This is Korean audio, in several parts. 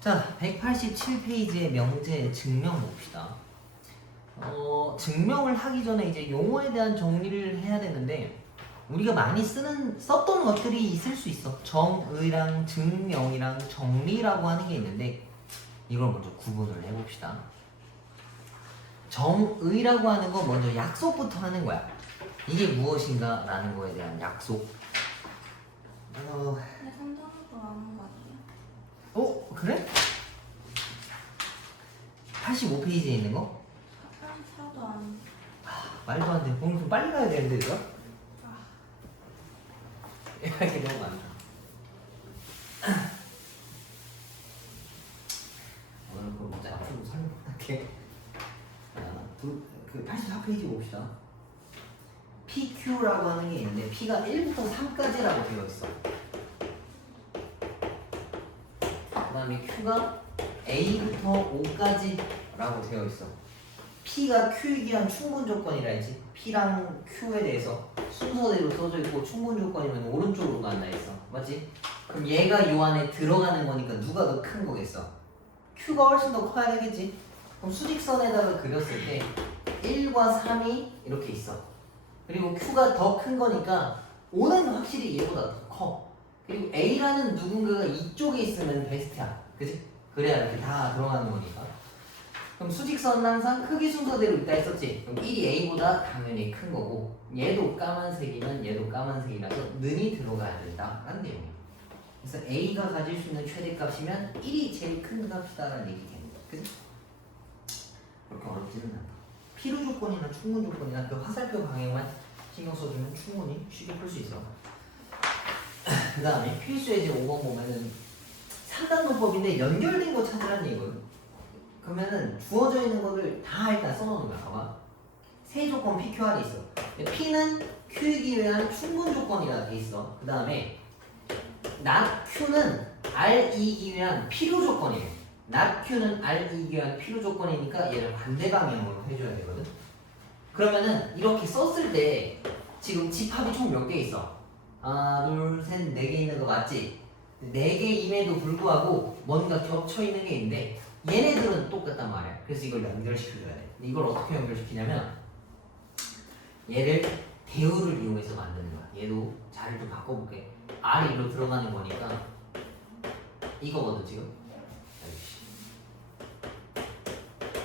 자, 187페이지의 명제 증명 봅시다. 증명을 하기 전에 이제 용어에 대한 정리를 해야 되는데 우리가 많이 썼던 것들이 있을 수 있어. 정의랑 증명이랑 정리라고 하는 게 있는데 이걸 먼저 구분을 해봅시다. 정의라고 하는 거 먼저 약속부터 하는 거야. 이게 무엇인가 라는 거에 대한 약속. 근데 3단어도 나오는 거 아니에요? 그래? 85페이지에 있는 거? 44도 안. 말도 안 돼. 오늘 좀 빨리 가야 되는데 이거? 이렇게 너무 많다. 오늘 그럼 먼저 앞으로 설명할게. 그 84페이지 봅시다. PQ라고 하는 게 있는데 P가 1부터 3까지라고 되어 있어. 그 다음에 Q가 A부터 5까지라고 되어 있어. P가 Q에 대한 충분 조건이라 했지. P랑 Q에 대해서 순서대로 써져 있고 충분 조건이면 오른쪽으로 간다 했어. 맞지? 그럼 얘가 요 안에 들어가는 거니까 누가 더 큰 거겠어? Q가 훨씬 더 커야 되겠지? 그럼 수직선에다가 그렸을 때 1과 3이 이렇게 있어. 그리고 Q가 더 큰 거니까 5는 확실히 얘보다 더 커. 그리고 A라는 누군가가 이쪽에 있으면 베스트야. 그치? 그래야 이렇게 다 들어가는 거니까. 그럼 수직선은 항상 크기 순서대로 있다 했었지? 그럼 1이 A보다 당연히 큰 거고 얘도 까만색이면 얘도 까만색이라서 는이 들어가야 된다라는 내용이야. 그래서 A가 가질 수 있는 최대값이면 1이 제일 큰 값이다라는 얘기겠네. 그치? 그렇게 어렵지는 않다. 필요 조건이나 충분 조건이나 그 화살표 방향만 신경 써주면 충분히 쉽게 풀 수 있어. 그 다음에 필수의 이제 5번 보면은 3단 논법인데 연결된 거 찾으라는 얘기거든. 그러면은 주어져 있는 거를 다 일단 써놓는 거야. 봐봐. 세 조건 PQR이 있어. P는 Q이기 위한 충분 조건이라 돼 있어. 그 다음에 not Q는 R이기 위한 필요 조건이에요. not Q는 R이기 위한 필요 조건이니까 얘를 반대 방향으로 해줘야 되거든. 그러면은 이렇게 썼을 때 지금 집합이 총 몇 개 있어? 하나, 둘, 셋, 네 개 있는 거 맞지? 네 개임에도 불구하고 뭔가 겹쳐 있는 게 있는데 얘네들은 똑같단 말이야. 그래서 이걸 연결시켜줘야 돼. 이걸 어떻게 연결시키냐면 얘를 대우를 이용해서 만드는 거야. 얘도 자리를 좀 바꿔볼게. R이 이리로 들어가는 거니까 이거거든 지금.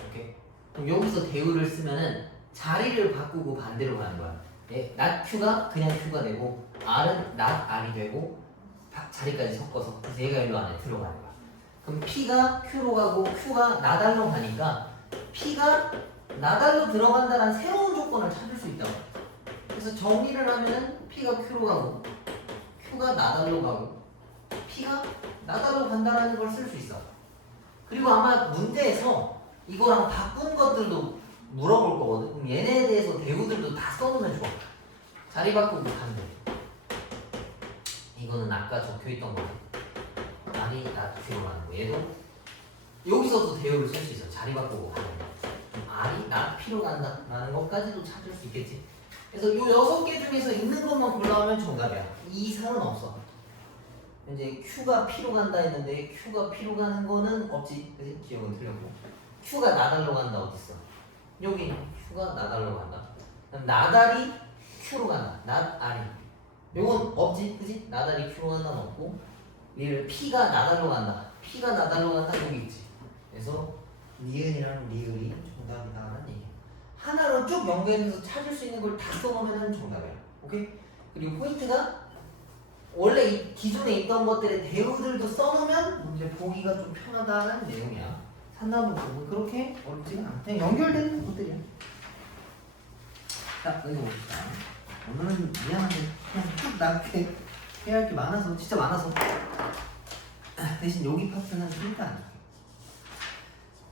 오케이. 그럼 여기서 대우를 쓰면은 자리를 바꾸고 반대로 가는 거야. not Q가 그냥 Q가 되고 R은 not R이 되고 자리까지 섞어서 그래서 얘가 일로 안에 들어가는 거야. 그럼 P가 Q로 가고 Q가 나달로 가니까 P가 나달로 들어간다는 새로운 조건을 찾을 수 있다고. 그래서 정리를 하면은 P가 Q로 가고 Q가 나달로 가고 P가 나달로 간다라는 걸 쓸 수 있어. 그리고 아마 문제에서 이거랑 바꾼 것들도 물어볼 거거든. 그럼 얘네에 대해서 대우들도 다 써놓으면 좋아. 자리 바꾸고 반대. 이거는 아까 적혀있던 거지. R이 나트로 가는 거. 얘도 여기서도 대우를 쓸 수 있어. 자리 바꾸고 가는 거. R이 나 P로 간다 라는 것까지도 찾을 수 있겠지. 그래서 이 6개 중에서 있는 것만 골라오면 정답이야. 이 이상은 없어. 이제 Q가 P로 간다 했는데 Q가 P로 가는 거는 없지. 그치? 기억은 틀렸고. Q가 나달로 간다 어딨어? 여기 Q가 나달로 간다. 그럼 나달이 Q로 간다. not R이. 요건 없지, 그지? 나달이 Q로 간다는 없고, 얘를 P가 나달로 간다. P가 나달로 간다 여기 있지. 그래서 니은이랑 리을이 정답이다라는 얘기. 하나로 쭉 연결해서 찾을 수 있는 걸 다 써놓으면 정답이야. 오케이? 그리고 포인트가 원래 이 기존에 있던 것들의 대우들도 써놓으면 이제 보기가 좀 편하다는 내용이야. 산다는 부분 그렇게 어렵지는 않아. 그냥 연결되는 것들이야. 자, 여기 봅시다. 오늘은 미안한데 그냥 쭉 나게 해야 할 게 많아서 진짜 많아서 대신 여기 파트는 일단 안 줄게.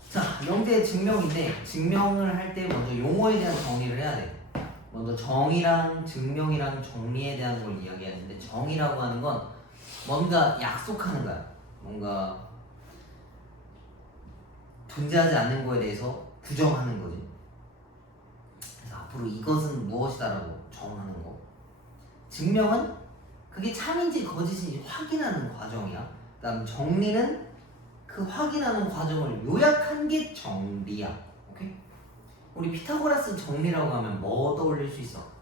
자, 명제 증명인데 증명을 할 때 먼저 용어에 대한 정리를 해야 돼. 먼저 정의랑 증명이랑 정리에 대한 걸 이야기하는데 정의라고 하는 건 뭔가 약속하는 거야. 뭔가 존재하지 않는 거에 대해서 규정하는 거지. 그래서 앞으로 이것은 무엇이다라고 정하는 거. 증명은 그게 참인지 거짓인지 확인하는 과정이야. 그다음 정리는 그 확인하는 과정을 요약한 게 정리야. 오케이? 우리 피타고라스 정리라고 하면 뭐 떠올릴 수 있어?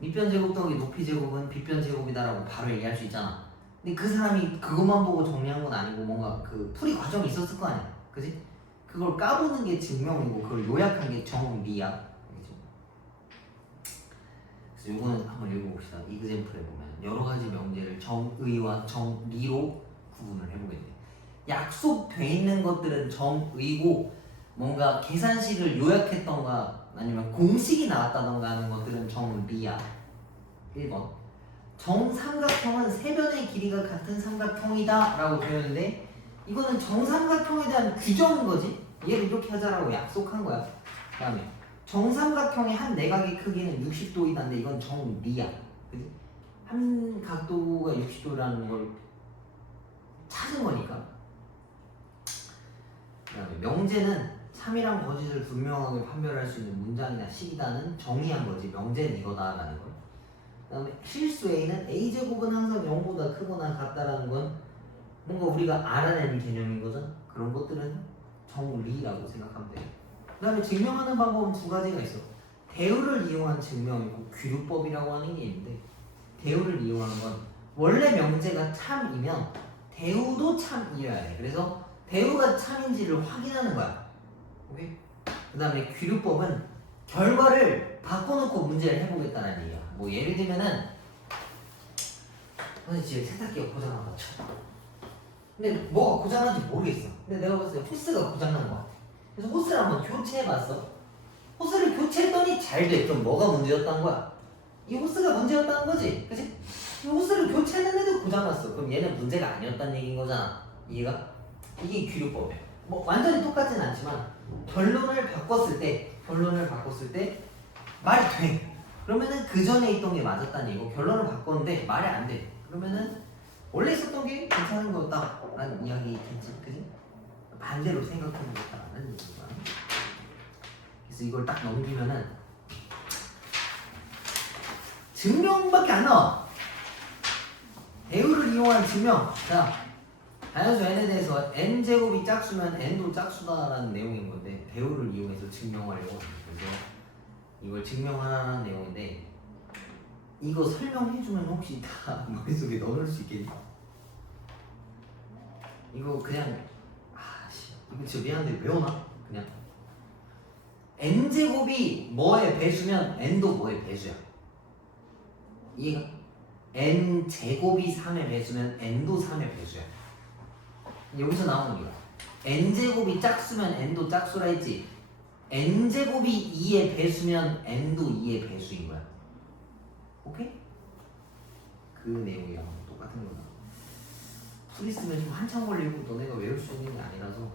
밑변 제곱 더하기 높이 제곱은 빗변 제곱이다라고 바로 얘기할 수 있잖아. 근데 그 사람이 그것만 보고 정리한 건 아니고 뭔가 그 풀이 과정이 있었을 거 아니야. 그지? 그걸 까보는 게 증명이고 그걸 요약한 게 정리야. 알겠죠? 그래서 요거는 한번 읽어봅시다. 이그젬플에 보면 여러 가지 명제를 정의와 정리로 구분을 해보게 돼. 약속돼 있는 것들은 정의고 뭔가 계산식을 요약했던가 아니면 공식이 나왔다던가 하는 것들은 정리야. 1번 정삼각형은 세 변의 길이가 같은 삼각형이다 라고 되어 있는데 이거는 정삼각형에 대한 규정인 거지. 얘를 이렇게 하자라고 약속한 거야. 그 다음에 정삼각형의 한 내각의 크기는 60도이다인데 이건 정리야. 그치? 한 각도가 60도라는 걸 찾은 거니까. 그 다음에 명제는 참이랑 거짓을 분명하게 판별할 수 있는 문장이나 식이다는 정의한 거지. 명제는 이거다라는 걸. 그 다음에 실수 A는 A제곱은 항상 0보다 크거나 같다라는 건 뭔가 우리가 알아내는 개념인 거죠. 그런 것들은 정리라고 생각하면 돼요. 그 다음에 증명하는 방법은 두 가지가 있어. 대우를 이용한 증명이고 귀류법이라고 하는 게 있는데 대우를 이용하는 건 원래 명제가 참이면 대우도 참이어야 해. 그래서 대우가 참인지를 확인하는 거야. 오케이? 그 다음에 귀류법은 결과를 바꿔놓고 문제를 해보겠다는 얘기야. 뭐 예를 들면은 오늘 집에 세탁기가 고장나다 쳐. 근데 뭐가 고장난지 모르겠어. 근데 내가 봤을 때 호스가 고장난 것 같아. 그래서 호스를 한번 교체해봤어. 호스를 교체했더니 잘 돼. 그럼 뭐가 문제였다는 거야? 이 호스가 문제였다는 거지. 그치? 이 호스를 교체했는데도 고장났어. 그럼 얘는 문제가 아니었다는 얘기인 거잖아. 이해가? 이게 귀류법이야. 뭐 완전히 똑같진 않지만 결론을 바꿨을 때 말이 돼. 그러면은 그 전에 있던 게 맞았다는 얘기고 결론을 바꿨는데 말이 안 돼. 그러면은 원래 있었던 게 괜찮은 거였다라는 이야기겠지, 그지? 반대로 생각해보겠다라는 얘기가. 그래서 이걸 딱 넘기면은 증명밖에 안 나와. 대우를 이용한 증명. 자, 자연수 n에 대해서 n 제곱이 짝수면 n도 짝수다라는 내용인 건데 대우를 이용해서 증명하려고. 그래서 이걸 증명하라는 내용인데 이거 설명해주면 혹시 다 머릿속에 넣을 수 있겠니? 이거 그냥 이거 진짜 미안한데 외워놔. 그냥 n제곱이 뭐의 배수면 n도 뭐의 배수야. 이해가? n제곱이 3의 배수면 n도 3의 배수야. 여기서 나오는 거야. n제곱이 짝수면 n도 짝수라 했지. n제곱이 2의 배수면 n도 2의 배수인 거야. 오케이? 그 내용이랑 똑같은 거다. 풀이 쓰면 좀 한참 걸리고 너네가 외울 수 있는 게 아니라서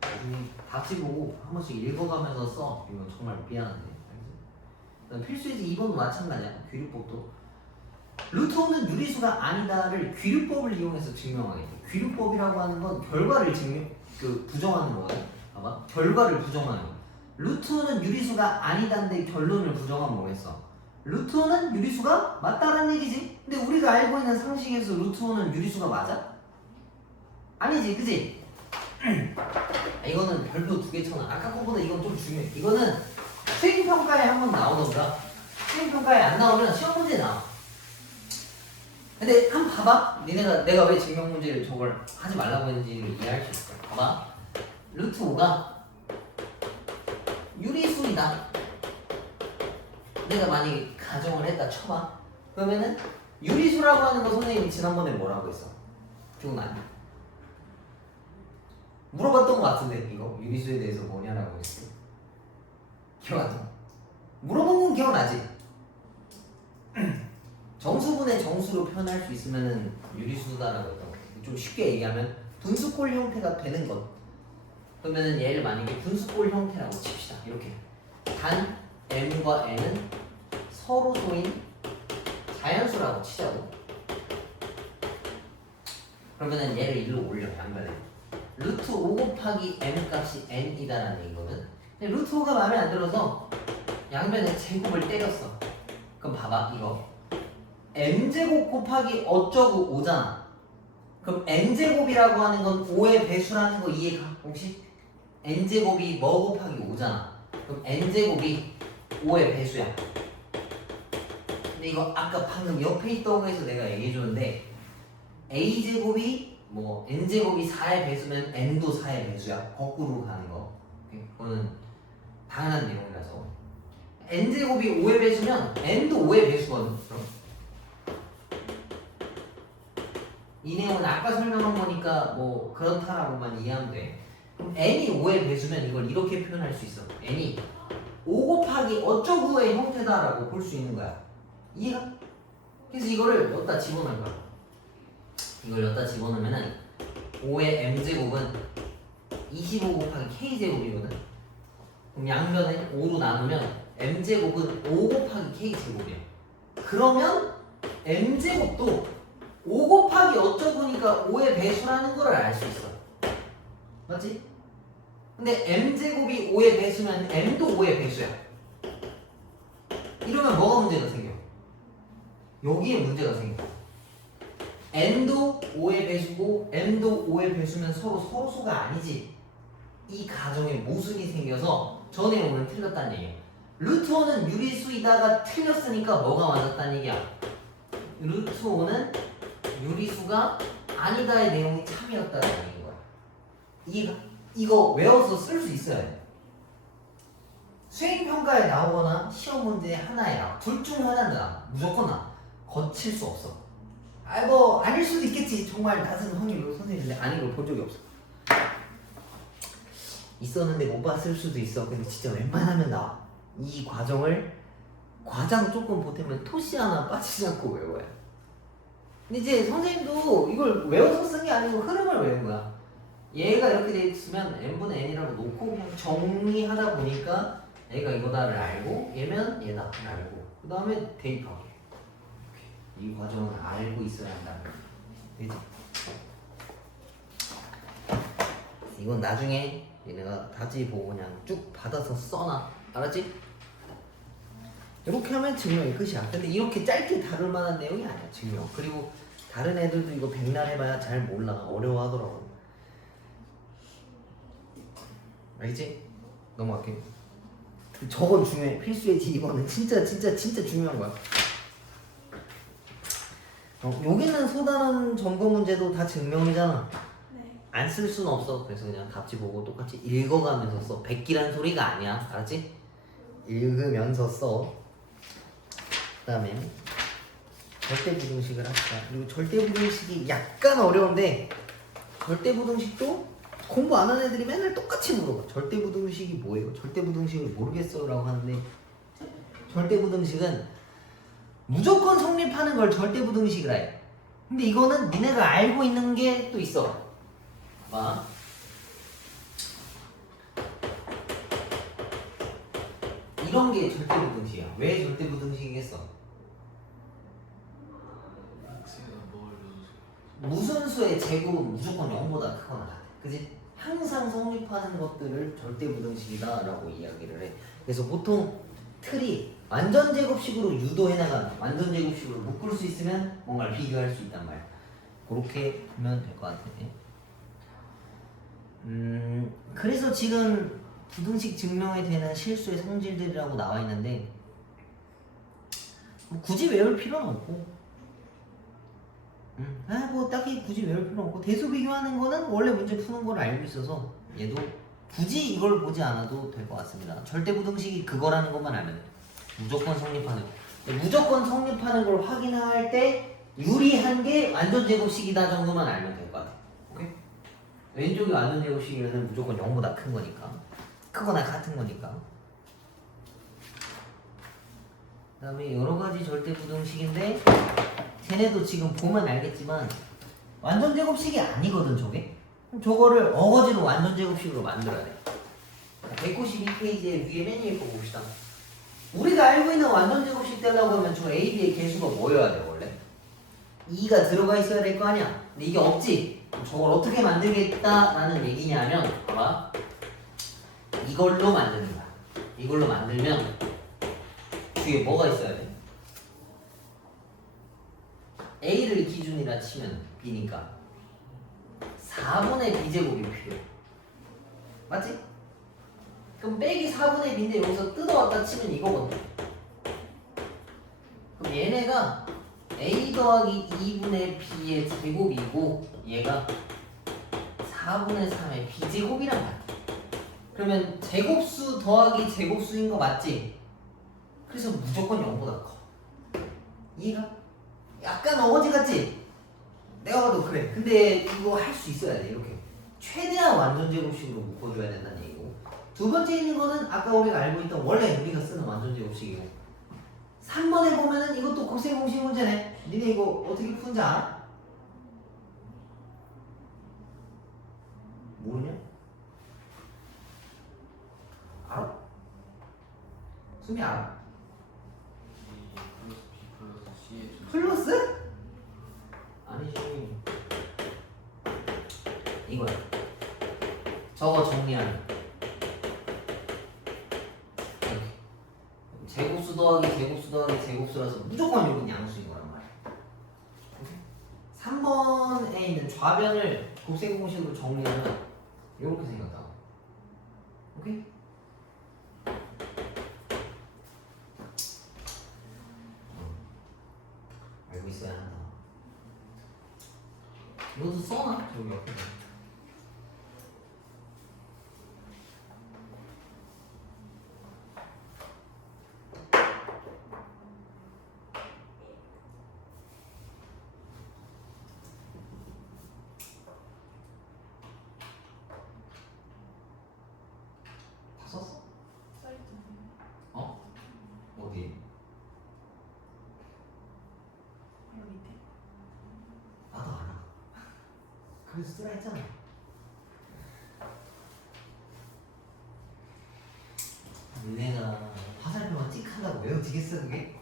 나중에 답지 보고 한 번씩 읽어가면서 써. 이건 정말 미안한데. 필수이지 2번도 마찬가지야. 귀류법도 루트5는 유리수가 아니다를 귀류법을 이용해서 증명하겠다. 귀류법이라고 하는 건 결과를 부정하는 거거든. 봐봐. 결과를 부정하는 거. 루트5는 유리수가 아니다인데 결론을 부정하면 뭐겠어? 루트5는 유리수가 맞다라는 얘기지. 근데 우리가 알고 있는 상식에서 루트5는 유리수가 맞아? 아니지, 그지? 이거는 별표 2개 쳐놔. 아까 거보다 이건 좀 중요해. 이거는 수행평가에 한번 나오던가 수행평가에 안 나오면 시험 문제 나와. 근데 한번 봐봐. 내가 왜 증명 문제를 저걸 하지 말라고 했는지를 이해할 수 있어. 봐봐. 루트 5가 유리수이다. 내가 만약에 가정을 했다 쳐봐. 그러면은 유리수라고 하는 거 선생님이 지난번에 뭐라고 했어? 기억나니? 물어봤던 것 같은데 이거 유리수에 대해서 뭐냐라고 했어. 기억 안 나? 물어본 건 기억나지? 정수분의 정수로 표현할 수 있으면 유리수다라고 했던 거. 좀 쉽게 얘기하면 분수꼴 형태가 되는 것. 그러면은 얘를 만약에 분수꼴 형태라고 칩시다. 이렇게 단 m과 n은 서로소인 자연수라고 치자고. 그러면은 얘를 일로 올려. 양변에 루트 5 곱하기 m 값이 n이다라는 얘기거든. 근데 루트 5가 마음에 안 들어서 양변에 제곱을 때렸어. 그럼 봐봐 이거 m제곱 곱하기 어쩌고 5잖아. 그럼 n제곱이라고 하는 건 5의 배수라는 거 이해가? 혹시? n제곱이 뭐 곱하기 5잖아. 그럼 n제곱이 5의 배수야. 근데 이거 아까 방금 옆에 있던 거에서 내가 얘기해줬는데 a제곱이 뭐 n제곱이 4의 배수면 n도 4의 배수야. 거꾸로 가는 거. 그거는 당연한 내용이라서 n제곱이 5의 배수면 n도 5의 배수거든. 그럼 이 내용은 아까 설명한 거니까 뭐 그렇다라고만 이해하면 돼. 그럼 n이 5의 배수면 이걸 이렇게 표현할 수 있어. n이 5 곱하기 어쩌구의 형태다라고 볼 수 있는 거야. 이해가? 그래서 이거를 여기다 집어넣을 거야. 이걸 여기다 집어넣으면은 5의 m제곱은 25 곱하기 k제곱이거든. 그럼 양변에 5로 나누면 m제곱은 5 곱하기 k제곱이야. 그러면 m제곱도 5 곱하기 어쩌구니까 5의 배수라는 걸 알 수 있어. 맞지? 근데 m제곱이 5의 배수면 m도 5의 배수야. 이러면 뭐가 문제가 생겨? 여기에 문제가 생겨. n도 5의 배수고 m도 5의 배수면 서로 수가 아니지. 이 가정에 모순이 생겨서 저 내용은 틀렸다는 얘기야. 루트 5는 유리수이다가 틀렸으니까 뭐가 맞았다는 얘기야? 루트 5는 유리수가 아니다의 내용이 참이었다는 얘기인 거야. 이거 외워서 쓸 수 있어야 돼. 수행평가에 나오거나 시험 문제 하나에 나와. 둘 중 하나는 나와. 무조건 나와. 거칠 수 없어. 뭐 아닐 수도 있겠지. 정말 낮은 확률로 선생님인데 아닌 걸 본 적이 없어. 있었는데 못 봤을 수도 있어. 근데 진짜 웬만하면 나와. 이 과정을 과장 조금 보태면 토시 하나 빠지지 않고 외워야. 근데 이제 선생님도 이걸 외워서 쓴 게 아니고 흐름을 외운 거야. 얘가 이렇게 돼 있으면 n분의 n이라고 놓고 그냥 정리하다 보니까 얘가 이거다를 알고 얘면 얘다 알고 그 다음에 대입하고. 이 과정을 알고 있어야 한다. 그치? 이건 나중에 얘네가 답지 보고 그냥 쭉 받아서 써놔. 알았지? 이렇게 하면 증명이 끝이야. 근데 이렇게 짧게 다룰 만한 내용이 아니야, 증명. 그리고 다른 애들도 이거 백날 해봐야 잘 몰라. 어려워하더라고. 알겠지? 넘어갈게. 저건 중요해. 필수예지. 이거는 진짜 중요한 거야. 여기는 소단원 점검 문제도 다 증명이잖아. 네. 안 쓸 수는 없어. 그래서 그냥 답지 보고 똑같이 읽어가면서 써. 백기란 소리가 아니야. 알았지? 읽으면서 써. 그 다음에 절대부등식을 합시다. 그리고 절대부등식이 약간 어려운데 절대부등식도 공부 안 하는 애들이 맨날 똑같이 물어봐. 절대부등식이 뭐예요? 절대부등식을 모르겠어 라고 하는데 절대부등식은 무조건 성립하는 걸 절대부등식이라 해. 근데 이거는 니네가 알고 있는 게 또 있어. 봐봐. 이런 게 절대부등식이야. 왜 절대부등식이겠어? 무슨 수의 제곱은 무조건 0보다 크거나 같아. 그지? 항상 성립하는 것들을 절대부등식이다라고 이야기를 해. 그래서 보통 틀이 완전제곱식으로 유도해나가는 완전제곱식으로 묶을 수 있으면 뭔가를 비교할 수 있단 말이야. 그렇게 보면 될 것 같아. 그래서 지금 부등식 증명에 되는 실수의 성질들이라고 나와 있는데 뭐 굳이 외울 필요는 없고 뭐 딱히 굳이 외울 필요 없고 대수 비교하는 거는 원래 문제 푸는 걸 알고 있어서 얘도 굳이 이걸 보지 않아도 될 것 같습니다. 절대부등식이 그거라는 것만 알면 돼. 무조건 성립하는 거. 무조건 성립하는 걸 확인할 때 유리한 게 완전제곱식이다 정도만 알면 될 것 같아. 오케이? 왼쪽이 완전제곱식이면 무조건 0보다 큰 거니까 크거나 같은 거니까. 그 다음에 여러가지 절대부등식인데 쟤네도 지금 보면 알겠지만 완전제곱식이 아니거든 저게. 그럼 저거를 어거지로 완전제곱식으로 만들어야 돼. 192페이지에 위에 맨 위에 거 봅시다. 우리가 알고 있는 완전제곱식 되려고 하면 저 A, B의 개수가 뭐여야 돼 원래? 2가 들어가 있어야 될 거 아니야. 근데 이게 없지. 저걸 어떻게 만들겠다라는 얘기냐면 봐봐. 이걸로 만드는 거야. 이걸로 만들면 뒤에 뭐가 있어야 돼? A를 기준이라 치면 B니까 4분의 b제곱이 필요해. 맞지? 그럼 빼기 4분의 b인데 여기서 뜯어왔다 치면 이거거든. 그럼 얘네가 a 더하기 2분의 b의 제곱이고 얘가 4분의 3의 b제곱이란 말이야. 그러면 제곱수 더하기 제곱수인 거 맞지? 그래서 무조건 0보다 커. 이해가? 약간 어거지 같지? 내가 봐도 그래. 근데 이거 할 수 있어야 돼. 이렇게 최대한 완전 제곱식으로 묶어줘야 된다는 얘기고, 두 번째 있는 거는 아까 우리가 알고 있던 원래 우리가 쓰는 완전 제곱식이고, 3번에 보면은 이것도 곱셈 공식 문제네. 니네 이거 어떻게 푸는지 알아? 모르냐? 알아? 수미 알아? 플러스? 아니지. 이거야. 저거 정리하는. 이렇게. 제곱수 더하기 제곱수 더하기 제곱수라서 무조건 여긴 양수인 거란 말이야. 3번에 있는 좌변을 곱셈 공식으로 정리하면 이렇게 생겼다. 오케이? 알고 있어야 한다. 이것도 써놔 저기 옆에. 다 썼어? 어? 어디? 바로 밑에. 나도 알아. 그래서 쓰라 했잖아. 니네가 화살표만 찍 한다고 외워지겠어 그게?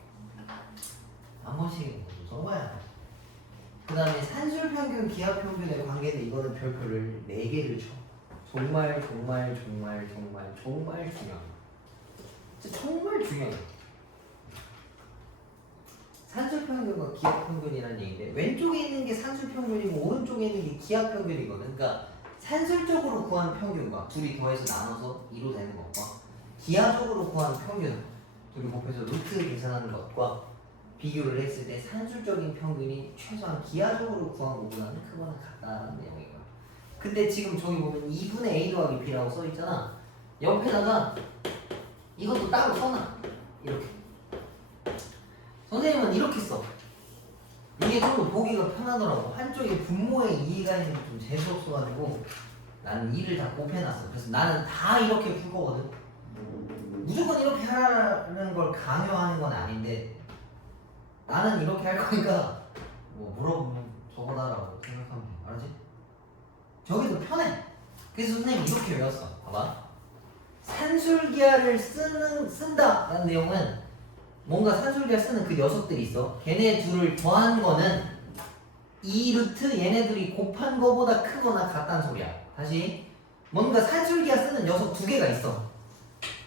한 번씩 좀 써봐야 돼. 그 다음에 산술평균, 기하평균의 관계는 이거는 별표를 4개를 쳐. 정말 정말 정말 정말 정말 중요한 거. 진짜 정말 중요해. 산술평균과 기하평균이라는 얘기인데, 왼쪽에 있는 게 산술평균이고 오른쪽에 있는 게 기하평균이거든. 그러니까 산술적으로 구한 평균과 둘이 더해서 나눠서 2로 되는 것과 기하적으로 구한 평균 둘이 곱해서 루트 계산하는 것과 비교를 했을 때 산술적인 평균이 최소한 기하적으로 구한 것보다는 크거나 같다는 내용이고요. 근데 지금 저기 보면 2분의 a 더하기 b라고 써있잖아. 옆에다가 이것도 따로 써놔. 이렇게. 선생님은 이렇게 써. 이게 좀 더 보기가 편하더라고. 한쪽에 분모에 2가 있는 게 좀 재수없어가지고 나는 2를 다 곱해놨어. 그래서 나는 다 이렇게 풀 거거든. 무조건 이렇게 하라는 걸 강요하는 건 아닌데 나는 이렇게 할 거니까 뭐 물어보면 저거다라고 생각하면 돼. 알았지? 저기도 편해. 그래서 선생님이 이렇게 외웠어. 봐봐. 산술기하를 쓴다라는 내용은 뭔가 산술기하 쓰는 그 녀석들이 있어. 걔네 둘을 더한 거는 이 루트 얘네들이 곱한 거보다 크거나 같다는 소리야. 다시. 뭔가 산술기하 쓰는 녀석 2개가 있어.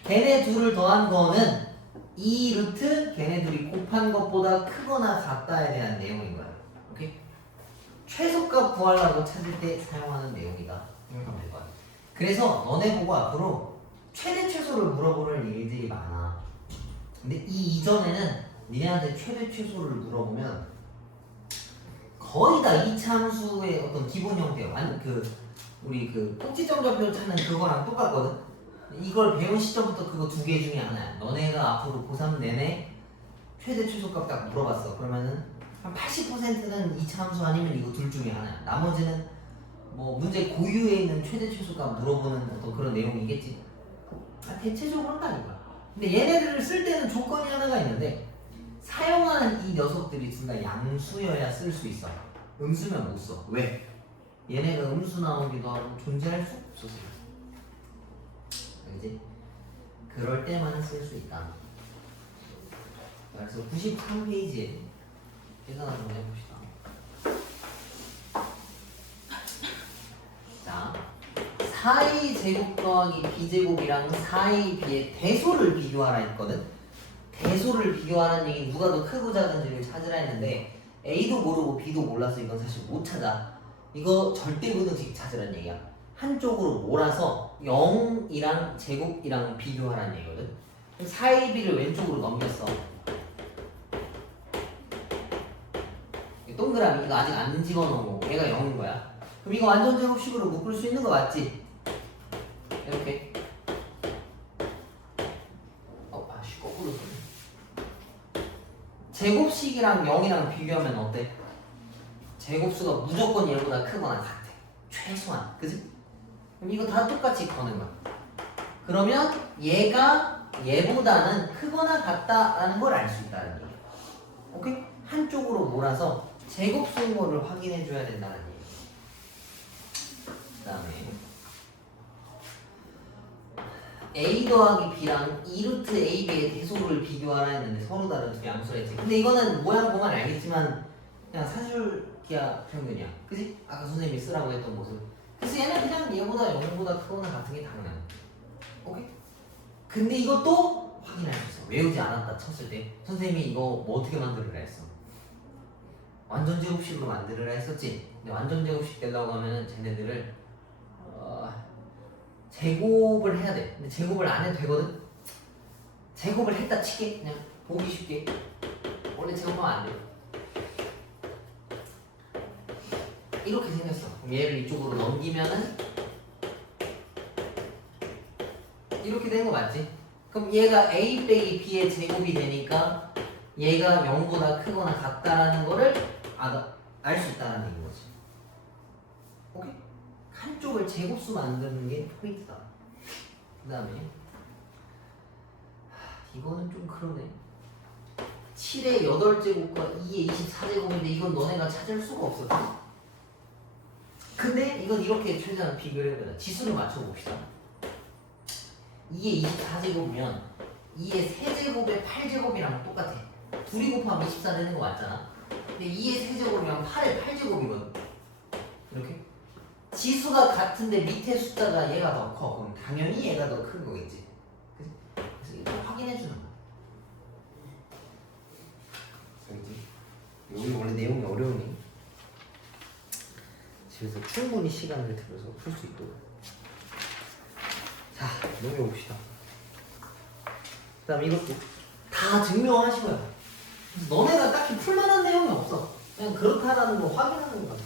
걔네 둘을 더한 거는 이 루트 걔네들이 곱한 것보다 크거나 같다에 대한 내용인 거야. 오케이? 최소값 구하려고 찾을 때 사용하는 내용이다. 생각하면 될 거야. 그래서 너네 보고 앞으로 최대 최소를 물어보는 일들이 많아. 근데 이 이전에는 니네한테 최대 최소를 물어보면 거의 다 이차함수의 어떤 기본 형태야. 완전 우리 꼭지점좌표 찾는 그거랑 똑같거든. 이걸 배운 시점부터 그거 2개 중에 하나야. 너네가 앞으로 고3 내내 최대 최소값 딱 물어봤어. 그러면은 한 80%는 이차함수 아니면 이거 둘 중에 하나야. 나머지는 뭐 문제 고유에 있는 최대 최소값 물어보는 어떤 그런 내용이겠지. 대체적으로는 딱 이거야. 근데 얘네들을 쓸 때는 조건이 하나가 있는데 사용하는 이 녀석들이 둘 다 양수여야 쓸 수 있어. 음수면 못 써. 왜? 얘네가 음수 나오기도 하고 존재할 수 없어서. 알지? 그럴 때만 쓸 수 있다. 그래서 93페이지에 계산 한번 해봅시다. 자, 4a 제곱 더하기 b제곱이랑 4ab의 대소를 비교하라 했거든. 대소를 비교하라는 얘기는 누가 더 크고 작은지를 찾으라 했는데 a도 모르고 b도 몰라서 이건 사실 못 찾아. 이거 절대분등식 찾으란 얘기야. 한쪽으로 몰아서 0이랑 제곱이랑 비교하라는 얘기거든. 4AB를 왼쪽으로 넘겼어. 동그라미 이거 아직 안 집어넣은 거고 얘가 0인 거야. 그럼 이거 완전 제곱식으로 묶을 수 있는 거 맞지? 이렇게. 아씨 거꾸로 썼네. 제곱식이랑 0이랑 비교하면 어때? 제곱수가 무조건 얘보다 크거나 같아. 최소한. 그지? 그럼 이거 다 똑같이 거는 거야. 그러면 얘가 얘보다는 크거나 같다라는 걸 알 수 있다는 얘기야. 오케이? 한쪽으로 몰아서 제곱수인 거를 확인해 줘야 된다는 얘기야. 그 다음에 A 더하기 B랑 2루트 AB의 대소를 비교하라 했는데 서로 다른 두 양수라 했지. 근데 이거는 모양 보면 알겠지만 그냥 사줄기하 평균이야. 그지? 아까 선생님이 쓰라고 했던 모습. 그래서 얘는 그냥 얘보다 0보다 크거나 같은 게 당연해. 오케이? 근데 이것도 확인할 수 있어. 외우지 않았다 쳤을 때 선생님이 이거 뭐 어떻게 만들으라 했어? 완전 제곱식으로 만들으라 했었지. 근데 완전 제곱식 되려고 하면은 쟤네들을 제곱을 해야 돼. 근데 제곱을 안 해도 되거든? 제곱을 했다 칠게. 그냥 보기 쉽게. 원래 제곱하면 안 돼. 이렇게 생겼어. 그럼 얘를 이쪽으로 넘기면은 이렇게 된 거 맞지? 그럼 얘가 A 빼기 B의 제곱이 되니까 얘가 0보다 크거나 같다라는 거를 알 수 있다는 얘기인 거지. 오케이? 한쪽을 제곱수 만드는 게 포인트다. 그 다음에 이거는 좀 그러네. 7의 8제곱과 2의 24제곱인데 이건 너네가 찾을 수가 없어. 근데 이건 이렇게 최대한 비교를 해보자. 지수를 맞춰봅시다. 2의 24제곱이면 2의 3제곱의 8제곱이랑 똑같아. 둘이 곱하면 24 되는 거 맞잖아. 근데 2의 3제곱이면 8의 8제곱이거든. 이렇게 지수가 같은데 밑에 숫자가 얘가 더 커. 그럼 당연히 얘가 더 큰 거겠지. 그치? 그래서 이거 확인해 주는 거야. 그렇지? 여기 원래 내용이 어려우니 집에서 충분히 시간을 들여서 풀 수 있도록. 자, 넘겨봅시다. 그 다음 이것도 다 증명하시고요. 너네가 딱히 풀만한 내용이 없어. 그냥 그렇다라는 거 확인하는 거야.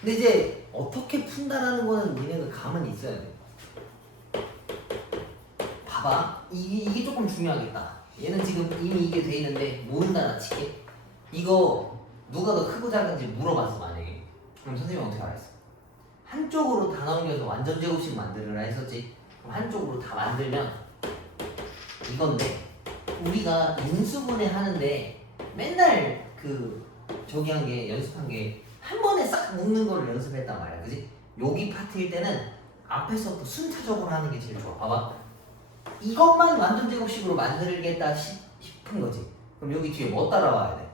근데 이제 어떻게 푼다라는 거는 니네가 가만히 있어야 돼. 봐봐. 이게 조금 중요하겠다. 얘는 지금 이미 이게 돼 있는데 모른다나 칠게. 이거 누가 더 크고 작은지 물어봤어 만약에. 그럼 선생님이 어떻게 알았어? 한쪽으로 다 넘겨서 완전 제곱식 만들으라 했었지. 그럼 한쪽으로 다 만들면 이건데 우리가 인수분해 하는데 맨날 저기 한 게 연습한 게 한 번에 싹 묶는 거를 연습했단 말이야. 그지? 여기 파트일 때는 앞에서부터 순차적으로 하는 게 제일 좋아. 봐봐. 이것만 완전 제곱식으로 만들겠다 싶은 거지. 그럼 여기 뒤에 뭐 따라와야 돼?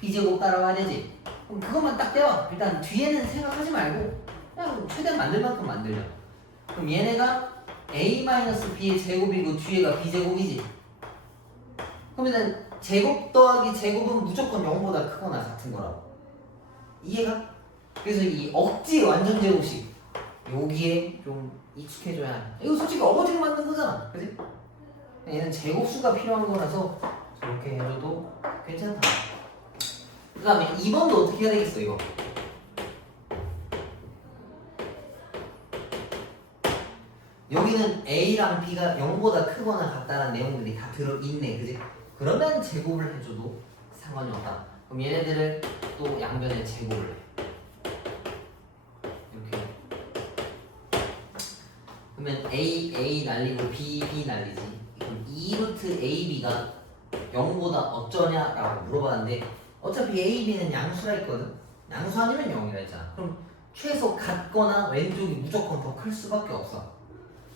B제곱 따라와야 되지. 그럼 그것만 딱 떼와. 일단 뒤에는 생각하지 말고 그냥 최대한 만들 만큼 만들자. 그럼 얘네가 A-B의 제곱이고 뒤에가 B제곱이지. 그러면 제곱 더하기 제곱은 무조건 0보다 크거나 같은 거라고. 이해가? 그래서 이 억지 완전 제곱식 여기에 좀 익숙해져야 해. 이거 솔직히 어거지로 만든 거잖아. 그지? 얘는 제곱수가 필요한 거라서 저렇게 해줘도 괜찮다. 그 다음에 2번도 어떻게 해야 되겠어 이거? 여기는 A랑 B가 0보다 크거나 같다는 내용들이 다 들어있네. 그지? 그러면 제곱을 해줘도 상관이 없다. 그럼 얘네들을 또 양변에 제곱을 해. 이렇게. 그러면 A 날리고 B 날리지. 그럼 2루트 AB가 0보다 어쩌냐라고 물어봤는데 어차피 AB는 양수라 했거든. 양수 아니면 0이라 했잖아. 그럼 최소 같거나 왼쪽이 무조건 더 클 수밖에 없어.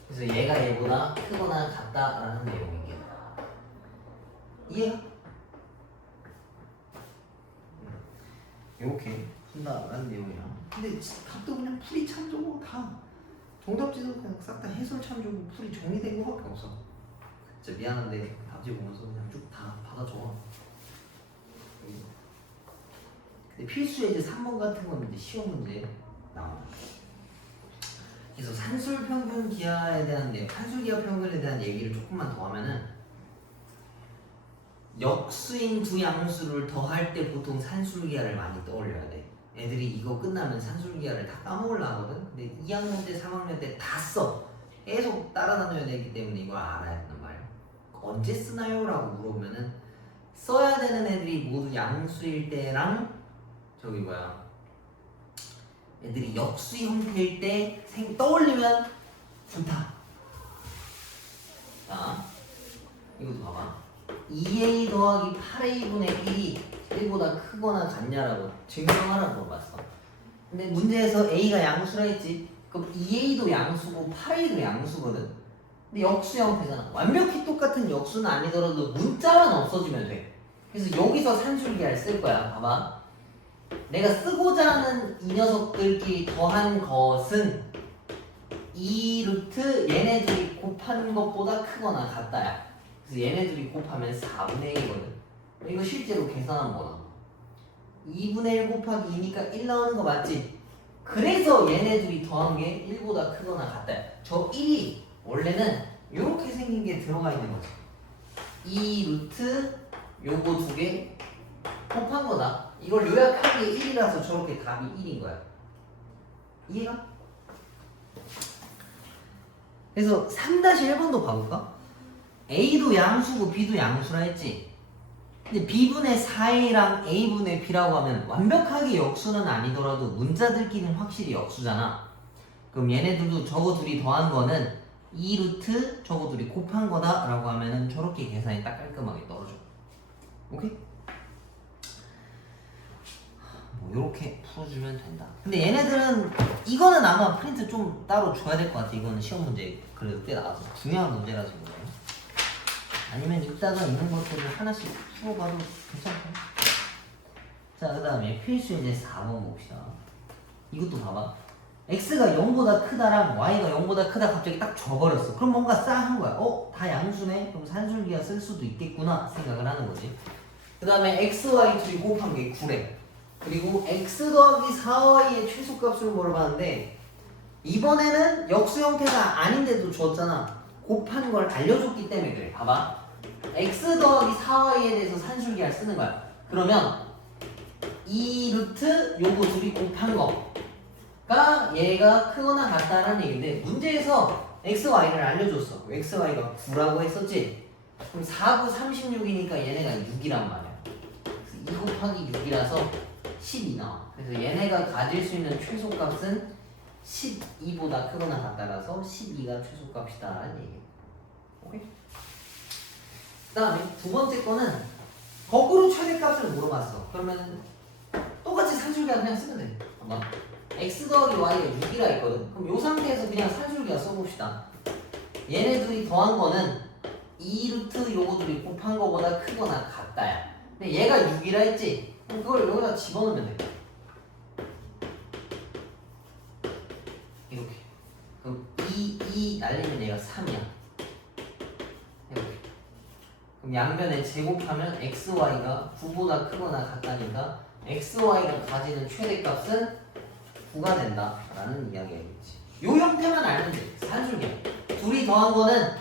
그래서 얘가 얘보다 크거나 같다라는 내용이에요. 이해가? 이렇게 푼다라는 내용이야. 근데 답도 그냥 풀이 참조고 다 정답지도 그냥 싹 다 해설 참조고 풀이 정리된 거밖에 없어. 진짜 미안한데 답지 보면서 그냥 쭉 다 받아 적어. 근데 필수에 이제 3번 같은 건 이제 시험 문제 나와요. 그래서 산술 평균 기하에 대한 산술 기하 평균에 대한 얘기를 조금만 더 하면은 역수인 두 양수를 더할 때 보통 산술 기하를 많이 떠올려야 돼. 애들이 이거 끝나면 산술 기하를 다 까먹으려 하거든. 근데 2학년 때, 3학년 때 다 써. 계속 따라다녀야 되기 때문에 이걸 알아야 된단 말이야. 언제 쓰나요? 라고 물어보면은 써야 되는 애들이 모두 양수일 때랑 저기 뭐야 애들이 역수 형태일 때 떠올리면 좋다. 자, 이것도 봐봐. 2a 더하기 8a분의 1이 1보다 크거나 같냐라고 증명하라고 물어봤어. 근데 문제에서 a가 양수라 했지. 그럼 2a도 양수고 8a도 양수거든. 근데 역수 형태잖아. 완벽히 똑같은 역수는 아니더라도 문자만 없어지면 돼. 그래서 여기서 산술기하를 쓸 거야. 봐봐. 내가 쓰고자 하는 이 녀석들끼리 더한 것은 2루트 얘네들이 곱하는 것보다 크거나 같다야. 그래서 얘네들이 곱하면 4분의 1이거든. 이거 실제로 계산한 거나 2분의 1 곱하기 2니까 1 나오는 거 맞지? 그래서 얘네들이 더한 게 1보다 크거나 같다야. 저 1이 원래는 이렇게 생긴 게 들어가 있는 거지. 2루트 요거 두 개 곱한 거다. 이걸 요약하기에 1이라서 저렇게 답이 1인 거야. 이해가? 그래서 3-1번도 봐볼까? A도 양수고 B도 양수라 했지. 근데 B분의 4A랑 A분의 B라고 하면 완벽하게 역수는 아니더라도 문자들끼리는 확실히 역수잖아. 그럼 얘네들도 저거 둘이 더한 거는 2루트 저거 둘이 곱한 거다 라고 하면은 저렇게 계산이 딱 깔끔하게 떨어져. 오케이? 뭐 요렇게 풀어주면 된다. 근데 얘네들은 이거는 아마 프린트 좀 따로 줘야 될 것 같아. 이거는 시험 문제 그래도 꽤 나와서 중요한 문제라서 그래요. 아니면 이따가 있는 것들을 하나씩 풀어봐도 괜찮고. 자, 그 다음에 필수 이제 4번 봅시다. 이것도 봐봐. x가 0보다 크다랑 y가 0보다 크다 갑자기 딱 줘버렸어. 그럼 뭔가 싸한 거야. 다 양수네? 그럼 산술기하 쓸 수도 있겠구나 생각을 하는 거지. 그 다음에 x, y 둘이 곱한 게 9래. 그리고 x 더하기 4y의 최소값을 물어봤는데 이번에는 역수 형태가 아닌데도 줬잖아. 곱한 걸 알려줬기 때문에 그래. 봐봐. x 더하기 4y에 대해서 산술기하를 쓰는 거야. 그러면 2루트 요거 둘이 곱한 거가 얘가 크거나 같다라는 얘기인데 문제에서 x, y를 알려줬어. x, y가 9라고 했었지. 그럼 4, 9, 36이니까 얘네가 6이란 말이야. 그래서 2 곱하기 6이라서 10이 나와. 그래서 얘네가 가질 수 있는 최소값은 12보다 크거나 같다라서 12가 최소값이다라는 얘기야. 오케이? 그 다음에 두 번째 거는 거꾸로 최대값을 물어봤어. 그러면 똑같이 산술기하 그냥 쓰면 돼. 봐봐. x 더하기 y가 6이라 했거든. 그럼 이 상태에서 그냥 산술기하 써봅시다. 얘네들이 더한 거는 2루트 요거들이 곱한 거보다 크거나 같다야. 근데 얘가 6이라 했지? 그럼 그걸 여기다 집어넣으면 돼. 이렇게. 그럼 2 날리면 얘가 3이야. 이렇게. 그럼 양변에 제곱하면 xy가 9보다 크거나 같다니까 xy가 가지는 최대값은 9가 된다라는 이야기겠지. 요 형태만 알면 돼. 산술기야. 둘이 더한 거는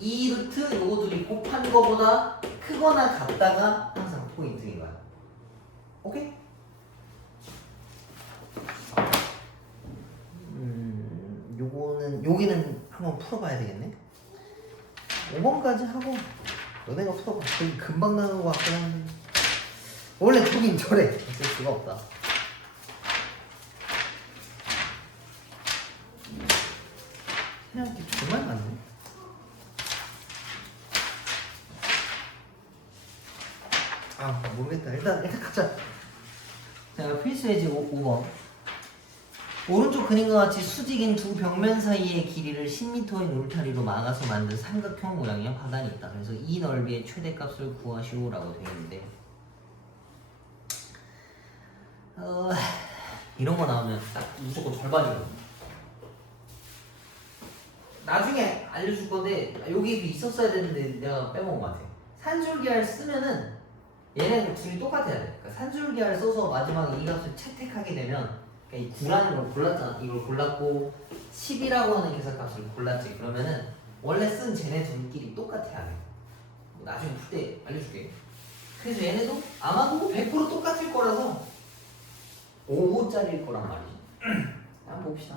2루트 요거 둘이 곱한 거보다 크거나 같다가 항상 포인트인 거야. 오케이? 여기는 한번 풀어봐야 되겠네. 5번까지 하고 너네가 풀어봐. 되게 금방 나는 거 같긴 한데 원래 저긴 저래. 어쩔 수가 없다. 그냥 정말 많네. 모르겠다. 일단 가자. 자, 필수 예제 5번. 오른쪽 그림과 같이 수직인 두 벽면 사이의 길이를 10m인 울타리로 막아서 만든 삼각형 모양의 화단이 있다. 그래서 이 넓이의 최대값을 구하시오라고 되어 있는데 이런 거 나오면 딱 무조건 절반이거든. 나중에 알려줄 건데 여기 있었어야 되는데 내가 빼먹은 것 같아. 산술기하를 쓰면은 얘네는 둘이 똑같아야 돼. 그러니까 산술기하를 써서 마지막에 이 값을 채택하게 되면 그러니까 이 9라는 걸 골랐잖아. 이걸 골랐고 10이라고 하는 계산값을 골랐지. 그러면은 원래 쓴 쟤네 둘끼리 똑같아야 돼. 나중에 풀 때 알려줄게. 그래서 얘네도 아마도 100% 똑같을 거라서 5짜리일 거란 말이지. 한번 봅시다.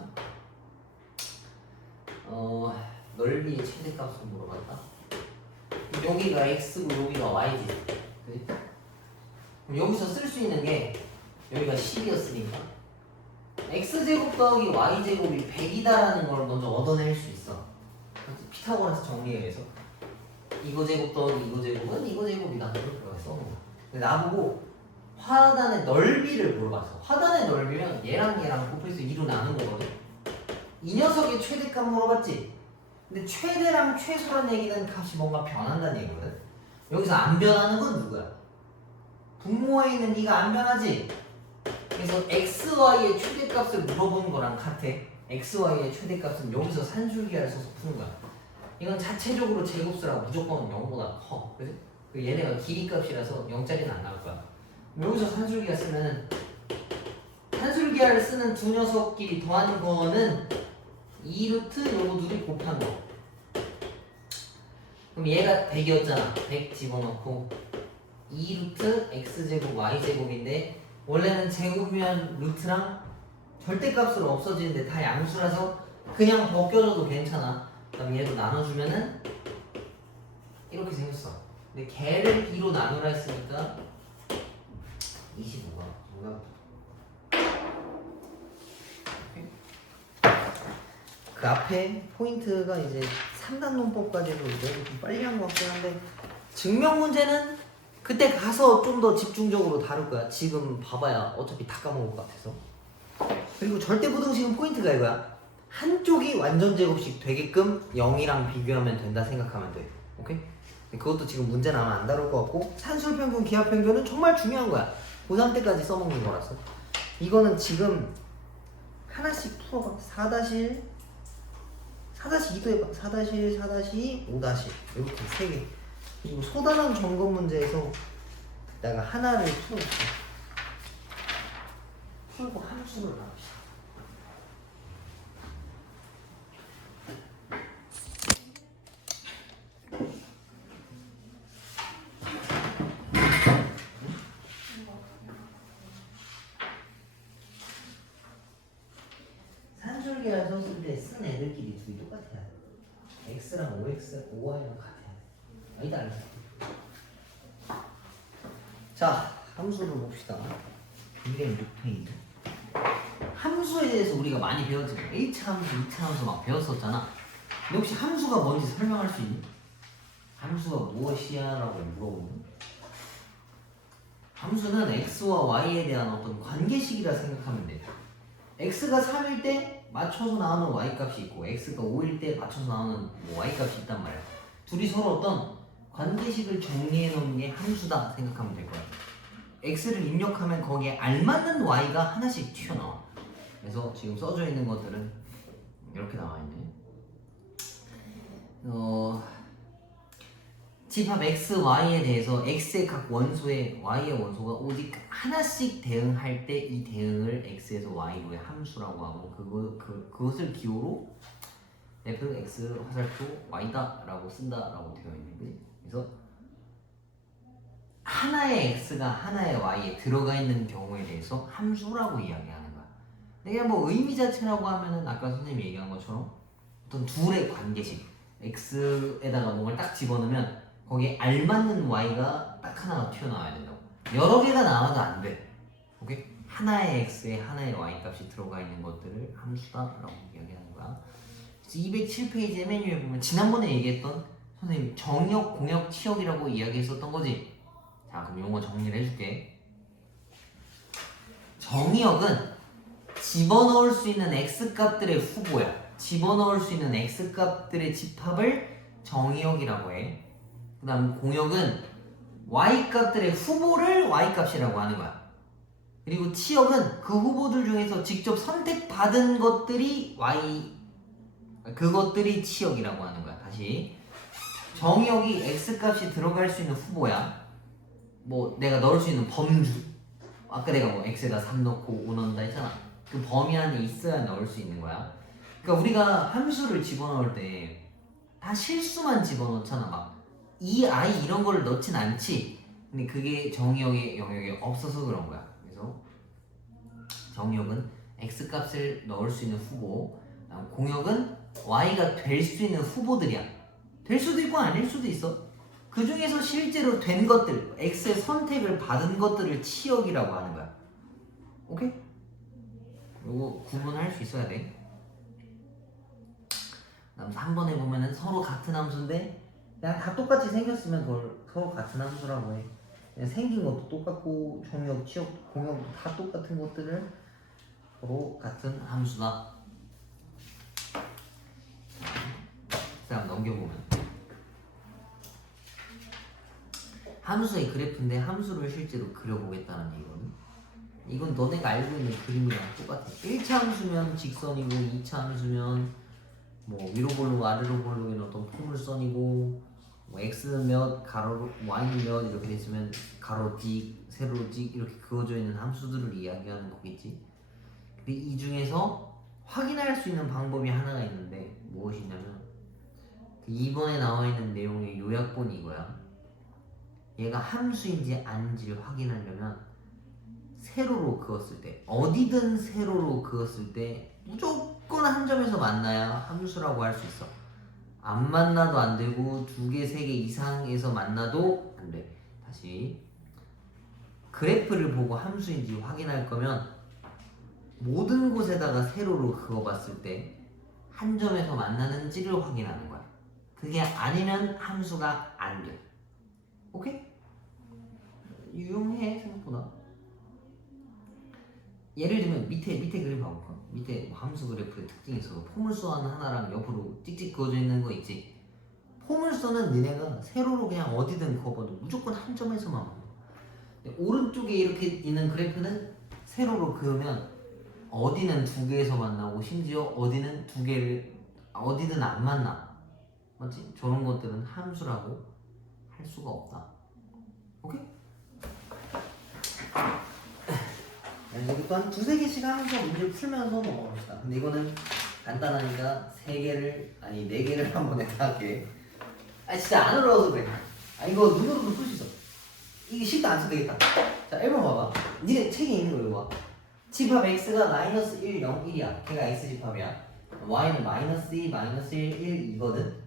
넓이의 최대값을 물어봤다. 여기가 x고 여기가 y지. 그치? 그럼 여기서 쓸 수 있는 게 여기가 10이었으니까 x제곱 더하기 y제곱이 100이다라는 걸 먼저 얻어낼 수 있어. 피타고라스 정리에 의해서 이거 제곱 더하기 이거 제곱은 이거 제곱이다. 이렇게 써놓은 거야. 근데 나보고 화단의 넓이를 물어봤어. 화단의 넓이면 얘랑 얘랑 곱해서 2로 나눈 거거든. 이 녀석의 최대값 물어봤지. 근데 최대랑 최소란 얘기는 값이 뭔가 변한다는 얘기거든. 여기서 안 변하는 건 누구야? 분모에 있는 네가 안 변하지. 그래서 xy의 최대값을 물어보는 거랑 같아. xy의 최대값은 여기서 산술기하를 써서 푸는 거야. 이건 자체적으로 제곱수라 무조건 0보다 커. 그지? 얘네가 길이값이라서 0짜리는 안 나올 거야. 여기서 산술기하 쓰면은 산술기하를 쓰는 두 녀석끼리 더한 거는 2루트 요거 둘이 곱한 거. 그럼 얘가 100이었잖아. 100 집어넣고 2루트 x제곱 y제곱인데 원래는 제곱이면 루트랑 절대값으로 없어지는데 다 양수라서 그냥 벗겨줘도 괜찮아. 그럼 얘도 나눠주면은 이렇게 생겼어. 근데 걔를 2로 나누라 했으니까 25가 정답. 그 앞에 포인트가 이제 3단 논법까지도 이제 좀 빨리 한 것 같긴 한데 증명 문제는 그때 가서 좀 더 집중적으로 다룰 거야. 지금 봐봐야 어차피 다 까먹을 것 같아서. 그리고 절대부등식은 포인트가 이거야. 한쪽이 완전 제곱식 되게끔 0이랑 비교하면 된다 생각하면 돼. 오케이? 그것도 지금 문제 나면 안 다룰 것 같고 산술평균, 기하평균은 정말 중요한 거야. 고3 때까지 써먹는 거라서. 이거는 지금 하나씩 풀어봐. 4-1, 4-2도 해봐. 4-1, 4-2, 5- 이렇게 3개. 그리고 소단원 점검 문제에서 내가 하나를 풀어볼게. 풀고 함수를 나옵시다. 산술기를 썼을 때 쓴 애들끼리 둘이 똑같아야 돼. x랑 5x, 5y랑 같아야 돼. 아니다 알겠어. 자, 함수를 봅시다. 206페이지. 함수에 대해서 우리가 많이 배웠지. H차 함수, 2차 함수 막 배웠었잖아. 근데 혹시 함수가 뭔지 설명할 수 있니? 함수가 무엇이야? 라고 물어보면 함수는 x와 y에 대한 어떤 관계식이라 생각하면 돼. x가 3일 때 맞춰서 나오는 y값이 있고 x가 5일 때 맞춰서 나오는 y값이 있단 말이야. 둘이 서로 어떤 관계식을 정리해 놓은 게 함수다 생각하면 될 거야. x를 입력하면 거기에 알맞는 y가 하나씩 튀어나와. 그래서 지금 써져 있는 것들은 이렇게 나와 있네. 집합 x, y에 대해서 x의 각 원소에 y의 원소가 오직 하나씩 대응할 때 이 대응을 x에서 y로의 함수라고 하고 그것을 기호로 fx 화살표 y다라고 쓴다라고 되어 있는 거지. 그래서 하나의 x가 하나의 y에 들어가 있는 경우에 대해서 함수라고 이야기하는 거야. 근데 그냥 뭐 의미 자체라고 하면은 아까 선생님이 얘기한 것처럼 어떤 둘의 관계식 x에다가 뭔가를 딱 집어넣으면 거기에 알맞는 y가 딱 하나가 튀어나와야 된다고. 여러 개가 나와도 안 돼. 오케이? 하나의 x에 하나의 y 값이 들어가 있는 것들을 함수다라고 이야기하는 거야. 207페이지 메뉴에 보면 지난번에 얘기했던 선생님 정역, 공역, 치역이라고 이야기했었던 거지. 자, 그럼 용어 정리를 해줄게. 정역은 집어넣을 수 있는 x값들의 후보야. 집어넣을 수 있는 x값들의 집합을 정역이라고 해. 그 다음 공역은 y값들의 후보를 y값이라고 하는 거야. 그리고 치역은 그 후보들 중에서 직접 선택받은 것들이 그것들이 치역이라고 하는 거야. 다시 정역이 x값이 들어갈 수 있는 후보야. 뭐 내가 넣을 수 있는 범주, 아까 내가 뭐 x에다 3 넣고 5 넣는다 했잖아. 그 범위 안에 있어야 넣을 수 있는 거야. 그러니까 우리가 함수를 집어넣을 때 다 실수만 집어넣잖아. 막 이 아이 이런 걸 넣진 않지. 근데 그게 정의역의 영역에 없어서 그런 거야. 그래서 정의역은 x 값을 넣을 수 있는 후보, 공역은 y가 될 수 있는 후보들이야. 될 수도 있고 아닐 수도 있어. 그 중에서 실제로 된 것들, x의 선택을 받은 것들을 치역이라고 하는 거야. 오케이? 이거 구분할 수 있어야 돼. 다음 3번에 보면은 서로 같은 함수인데 그냥 다 똑같이 생겼으면 그걸 서로 같은 함수라고 해. 그냥 생긴 것도 똑같고 정역, 치역, 공역도 다 똑같은 것들을 서로 같은 함수다. 그 다음 넘겨보면 함수의 그래프인데 함수를 실제로 그려보겠다는 얘기거든. 이건 너네가 알고 있는 그림이랑 똑같아. 1차 함수면 직선이고 2차 함수면 뭐 위로 볼록 아래로 볼록인 어떤 포물선이고 뭐 x 몇 가로 y 몇 이렇게 됐으면 가로직 세로직 이렇게 그어져 있는 함수들을 이야기하는 거겠지. 근데 이 중에서 확인할 수 있는 방법이 하나가 있는데 무엇이냐면 2번에 나와 있는 내용의 요약본이 이거야. 얘가 함수인지 아닌지를 확인하려면 세로로 그었을 때, 어디든 세로로 그었을 때 무조건 한 점에서 만나야 함수라고 할 수 있어. 안 만나도 안 되고 2개, 3개 이상에서 만나도 안 돼. 다시 그래프를 보고 함수인지 확인할 거면 모든 곳에다가 세로로 그어봤을 때 한 점에서 만나는지를 확인하는 거야. 그게 아니면 함수가 안 돼. 오케이? 유용해 생각보다. 예를 들면 밑에 그림 봐볼까? 밑에 뭐 함수 그래프의 특징이 있어. 포물선 하나랑 옆으로 찍찍 그어져 있는 거 있지? 포물선은 니네가 세로로 그냥 어디든 그어봐도 무조건 한 점에서만 만나. 오른쪽에 이렇게 있는 그래프는 세로로 그으면 어디는 2개에서 만나고 심지어 어디는 2개를 어디든 안 만나. 맞지? 저런 것들은 함수라고 할 수가 없다. 오케이? 여기 또한 2-3개씩 하면서 문제를 풀면서 넘어갑시다. 근데 이거는 간단하니까 3개를 아니 4개를 한 번에 다 할게. 아니 진짜 안 어려워서 그래. 이거 눈으로도 풀 수 있어. 이게 실도 안 써도 되겠다. 자 1번 봐봐. 니네 책에 있는 거 이거 봐. 집합 x가 마이너스 1, 0, 1이야. 걔가 x 집합이야. y는 마이너스 2, 마이너스 1, 1 이거든.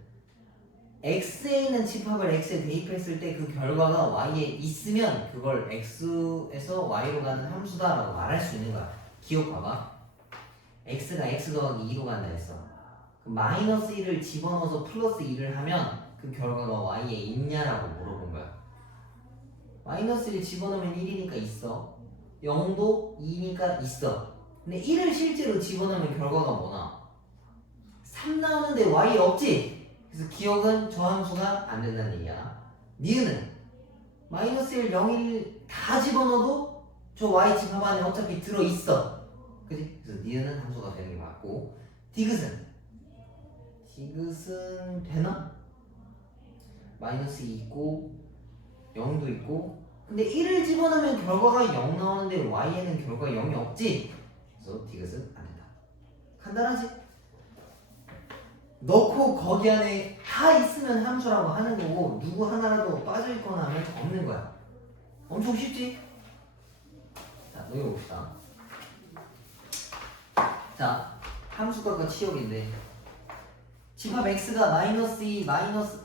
x에 있는 집합을 x에 대입했을 때 그 결과가 y에 있으면 그걸 x에서 y로 가는 함수다라고 말할 수 있는 거야. 기억 봐봐. x가 x 더하기 2로 간다 했어. 그 마이너스 1을 집어넣어서 플러스 2를 하면 그 결과가 y에 있냐라고 물어본 거야. 마이너스 1 집어넣으면 1이니까 있어. 0도 2니까 있어. 근데 1을 실제로 집어넣으면 결과가 뭐 나와? 3 나오는데 y 없지? 그래서 기억은 저 함수가 안 된다는 얘기야. 니은은 마이너스 1, 0, 1 다 집어넣어도 저 y 집합 안에 어차피 들어있어. 그지? 그래서 니은은 함수가 되는 게 맞고, 디귿은 되나? 마이너스 2 있고 0도 있고, 근데 1을 집어넣으면 결과가 0 나오는데 y에는 결과가 0이 없지? 그래서 디귿은 안 된다. 간단하지? 넣고 거기 안에 다 있으면 함수라고 하는 거고, 누구 하나라도 빠져있거나 하면 없는 거야. 엄청 쉽지? 자, 넘겨봅시다. 자, 함수값과 치역인데 집합 x가 마이너스 2, 마이너스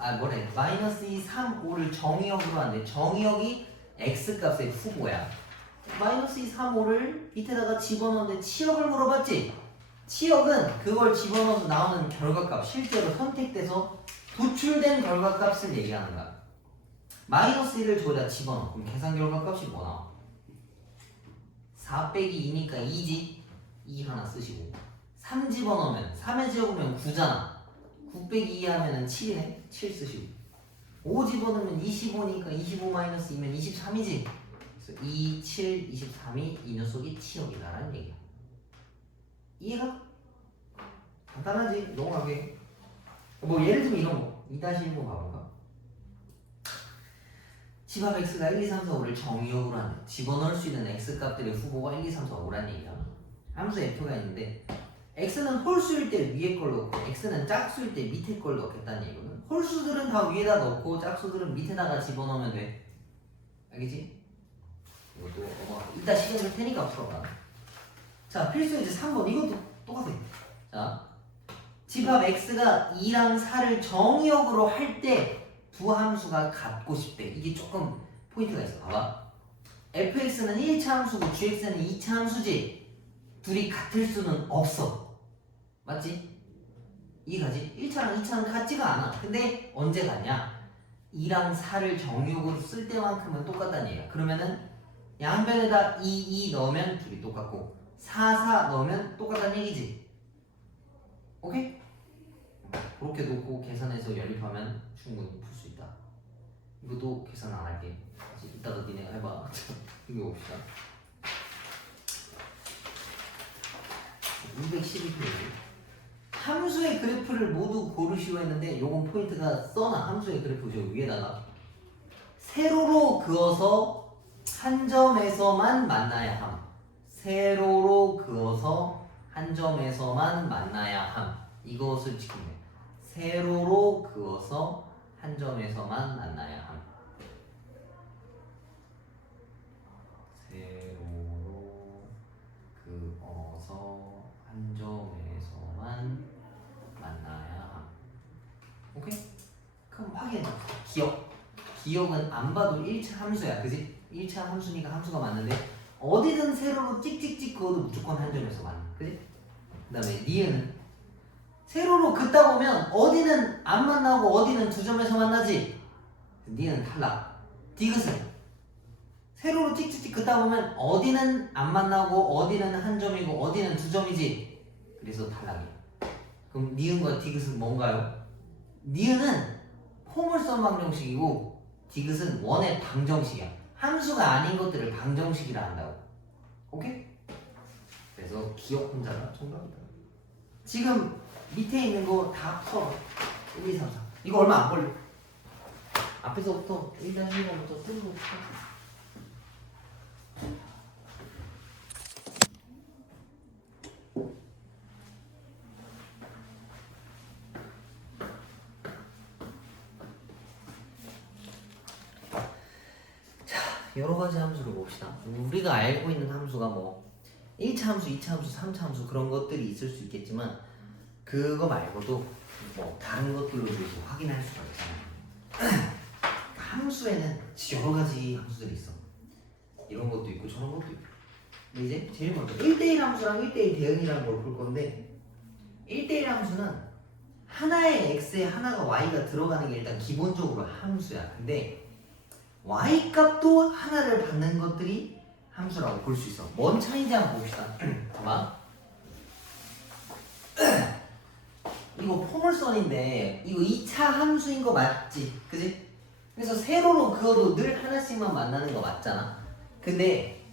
2, 3, 5를 정의역으로 하는데 정의역이 x값의 후보야. 마이너스 2, 3, 5를 밑에다가 집어넣는데 치역을 물어봤지? 치역은 그걸 집어넣어서 나오는 결과값, 실제로 선택돼서 도출된 결과값을 얘기하는 거야. 마이너스 1을 저기다 집어넣어. 그럼 계산 결과값이 뭐 나와? 4 빼기 2니까 2지? 2 하나 쓰시고, 3 집어넣으면 3에 집어넣으면 9잖아. 9 빼기 2 하면은 7이네? 7 쓰시고, 5 집어넣으면 25니까 25 마이너스 2면 23이지? 그래서 2, 7, 23이 이 녀석이 치역이다라는 얘기야. 이해가? 간단하지? 넘어가게. 뭐 예를 들면 이런 거 2-1번 가볼까? 집합 x가 1, 2, 3, 4, 5를 정의역으로 하는 집어넣을 수 있는 x 값들의 후보가 1, 2, 3, 4, 5라는 얘기야. 함수 f가 있는데 x는 홀수일 때 위에 걸 넣고 x는 짝수일 때 밑에 걸 넣겠다는 얘기거든. 홀수들은 다 위에다 넣고 짝수들은 밑에다가 집어넣으면 돼. 알겠지? 이것도 이따 시간 줄 테니까 풀어봐. 자, 필수 이제 3번 이것도 똑같아. 자, 집합 x가 2랑 4를 정의역으로 할 때 두 함수가 같고 싶대. 이게 조금 포인트가 있어. 봐봐. fx는 1차 함수고 gx는 2차 함수지. 둘이 같을 수는 없어. 맞지? 이해가지? 1차랑 2차는 같지가 않아. 근데 언제 같냐? 2랑 4를 정의역으로 쓸 때만큼은 똑같다는 얘기야. 그러면은 양변에다 2 넣으면 둘이 똑같고 4 넣으면 똑같다는 얘기지. 오케이? 그렇게 놓고 계산해서 연립하면 충분히 풀 수 있다. 이것도 계산 안 할게. 이따가 니네가 해봐. 이거 봅시다. 212페이지. 함수의 그래프를 모두 고르시오 했는데 요건 포인트가 써놔. 함수의 그래프 저 위에다가 세로로 그어서 한 점에서만 만나야 함. 세로로 그어서 한 점에서만 만나야 함. 이것을 지키면 돼. 세로로 그어서 한 점에서만 만나야 함. 세로로 그어서 한 점에서만 만나야 함. 오케이? 그럼 확인. 기억은 안 봐도 1차 함수야. 그지? 1차 함수니까 함수가 맞는데 어디든 세로로 찍찍찍 그어도 무조건 한 점에서 만나. 그지? 그 다음에 니은 세로로 긋다 보면 어디는 안 만나고 어디는 두 점에서 만나지. 니은 탈락. 디귿은 세로로 찍찍찍 긋다 보면 어디는 안 만나고 어디는 한 점이고 어디는 두 점이지. 그래서 탈락이야. 그럼 니은과 디귿은 뭔가요? 니은은 포물선 방정식이고 디귿은 원의 방정식이야. 함수가 아닌 것들을 방정식이라 한다고. 오케이? 그래서 기억 혼자가 정답이다. 지금 밑에 있는 거 다 풀어. 1, 2, 3, 4. 이거 얼마 안 걸려. 앞에서부터 1-1번부터 쓰고 풀어. 여러 가지 함수를 봅시다. 우리가 알고 있는 함수가 뭐 1차 함수, 2차 함수, 3차 함수 그런 것들이 있을 수 있겠지만 그거 말고도 뭐 다른 것들로도 이제 확인할 수가 있잖아요. 함수에는 여러 가지 함수들이 있어. 이런 것도 있고 저런 것도 있고. 근데 이제 제일 먼저 1대1 함수랑 1대1 대응이라는 걸 볼 건데 1대1 함수는 하나의 x에 하나가 y가 들어가는 게 일단 기본적으로 함수야. 근데 y 값도 하나를 받는 것들이 함수라고 볼 수 있어. 뭔 차이인지 한번 봅시다. 봐봐. 이거 포물선인데 이거 2차 함수인 거 맞지? 그지? 그래서 세로로 그어도 늘 하나씩만 만나는 거 맞잖아. 근데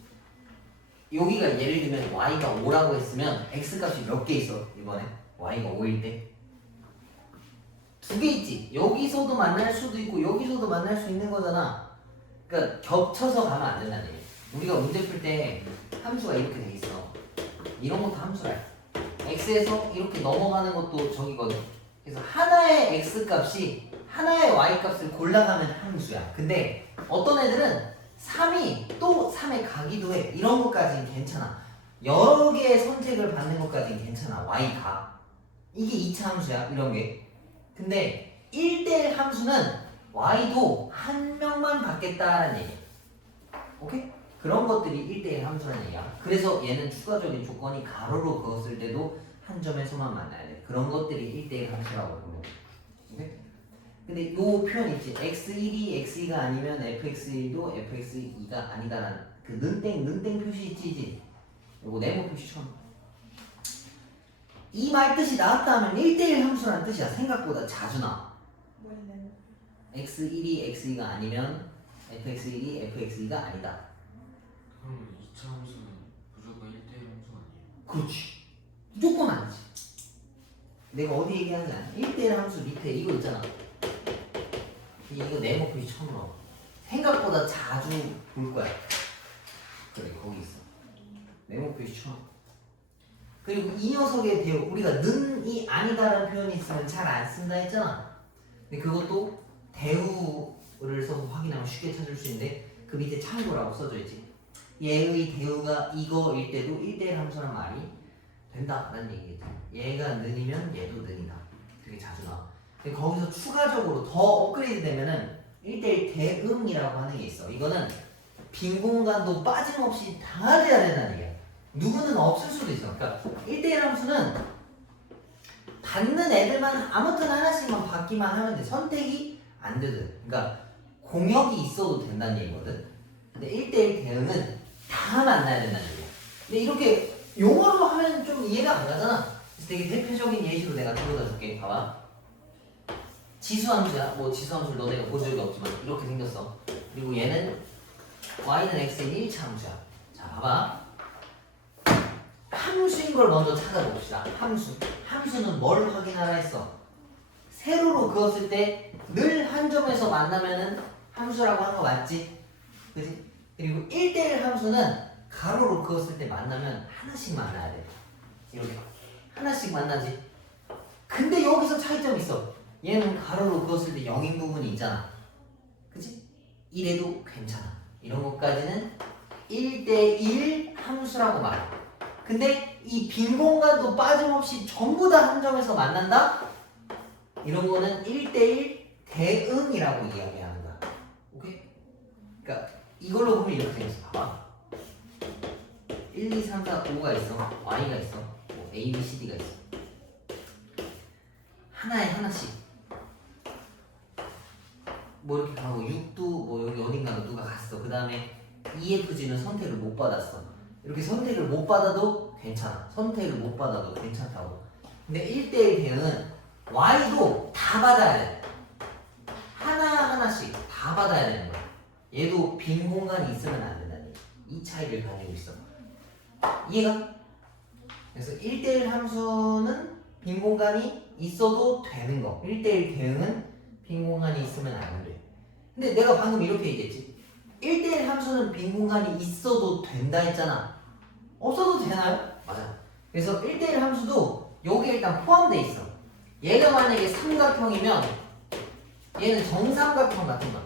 여기가 예를 들면 y가 5라고 했으면 x값이 몇 개 있어? 이번에 y가 5일 때? 2개 있지? 여기서도 만날 수도 있고 여기서도 만날 수 있는 거잖아. 그러니까 겹쳐서 가면 안 된다는 얘기야. 우리가 문제 풀 때 함수가 이렇게 돼 있어. 이런 것도 함수야. x에서 이렇게 넘어가는 것도 저기거든. 그래서 하나의 x 값이 하나의 y 값을 골라가면 함수야. 근데 어떤 애들은 3이 또 3에 가기도 해. 이런 것까지는 괜찮아. 여러 개의 선택을 받는 것까지는 괜찮아. y가. 이게 2차 함수야. 이런 게. 근데 1대1 함수는 y도 한 명만 받겠다라는 얘기야. 오케이? 그런 것들이 1대1 함수라는 얘기야. 그래서 얘는 추가적인 조건이 가로로 그었을 때도 한 점에서만 만나야 돼. 그런 것들이 1대1 함수라고 보면 돼. 오케이? 근데 요 표현 있지. x1이 x2가 아니면 fx1도 fx2가 아니다라는 그 는땡 표시 있지. 요거 네모 표시처럼. 이 말 뜻이 나왔다 하면 1대1 함수라는 뜻이야. 생각보다 자주 나와. 뭐였나요? x1이 x2가 아니면 fx1이 fx2가 아니다. 그럼 2차 함수는 무조건 1대1 함수 아니에요? 그렇지. 무조건 아니지. 내가 어디 얘기하는지 아냐? 1대1 함수 밑에 이거 있잖아. 이거 네모 표시 처음 나와. 생각보다 자주 볼 거야. 그래, 거기 있어. 메모표시 쳐. 그리고 이 녀석의 대우, 우리가 는이 아니다라는 표현이 있으면 잘 안 쓴다 했잖아. 근데 그것도 대우를 써서 확인하면 쉽게 찾을 수 있는데 그 밑에 참고라고 써져 있지. 얘의 대우가 이거일 때도 1대1 함수란 말이 된다라는 얘기겠지. 얘가 는이면 얘도 는이다. 되게 자주 나와. 근데 거기서 추가적으로 더 업그레이드 되면은 1대1 대응이라고 하는 게 있어. 이거는 빈 공간도 빠짐없이 다 돼야 된다는 얘기야. 누구는 없을 수도 있어. 그러니까 1대1 함수는 받는 애들만 아무튼 하나씩만 받기만 하면 돼. 선택이 안 되든. 그러니까 공역이 있어도 된다는 얘기거든. 근데 1대1 대응은 다 만나야 된다는 얘기야. 근데 이렇게 용어로 하면 좀 이해가 안 가잖아. 그래서 되게 대표적인 예시로 내가 들어다 줄게. 봐봐. 지수함수야. 뭐 지수함수를 너네가 본 적이 없지만 이렇게 생겼어. 그리고 얘는 y는 x의 1차 함수야. 자, 봐봐. 함수인 걸 먼저 찾아봅시다. 함수. 함수는 뭘 확인하라 했어? 세로로 그었을 때 늘 한 점에서 만나면은 함수라고 한 거 맞지? 그지? 그리고 1대1 함수는 가로로 그었을 때 만나면 하나씩 만나야 돼. 이렇게 하나씩 만나지. 근데 여기서 차이점이 있어. 얘는 가로로 그었을 때 0인 부분이 있잖아. 그치? 이래도 괜찮아. 이런 것까지는 1대1 함수라고 말해. 근데 이 빈 공간도 빠짐없이 전부 다 한 점에서 만난다? 이런 거는 1대1 대응이라고 이야기하는 거야. 오케이? 그러니까 이걸로 보면 이렇게 생겼어. 봐봐. 1, 2, 3, 4, 5가 있어. y가 있어. 뭐 a, b, c, d가 있어. 하나에 하나씩. 뭐 이렇게 가고 6도 뭐 여기 어딘가 누가 갔어. 그 다음에 EFG는 선택을 못 받았어. 이렇게 선택을 못 받아도 괜찮아. 선택을 못 받아도 괜찮다고. 근데 1대1 대응은 Y도 다 받아야 돼. 하나하나씩 다 받아야 되는 거야. 얘도 빈 공간이 있으면 안 된다는 얘기. 이 차이를 가지고 있어. 이해가? 그래서 1대1 함수는 빈 공간이 있어도 되는 거. 1대1 대응은 빈 공간이 있으면 안 돼. 근데 내가 방금 이렇게 얘기했지. 1대1 함수는 빈 공간이 있어도 된다 했잖아. 없어도 되나요? 맞아. 그래서 1대1 함수도 여기에 일단 포함되어 있어. 얘가 만약에 삼각형이면 얘는 정삼각형 같은 거야.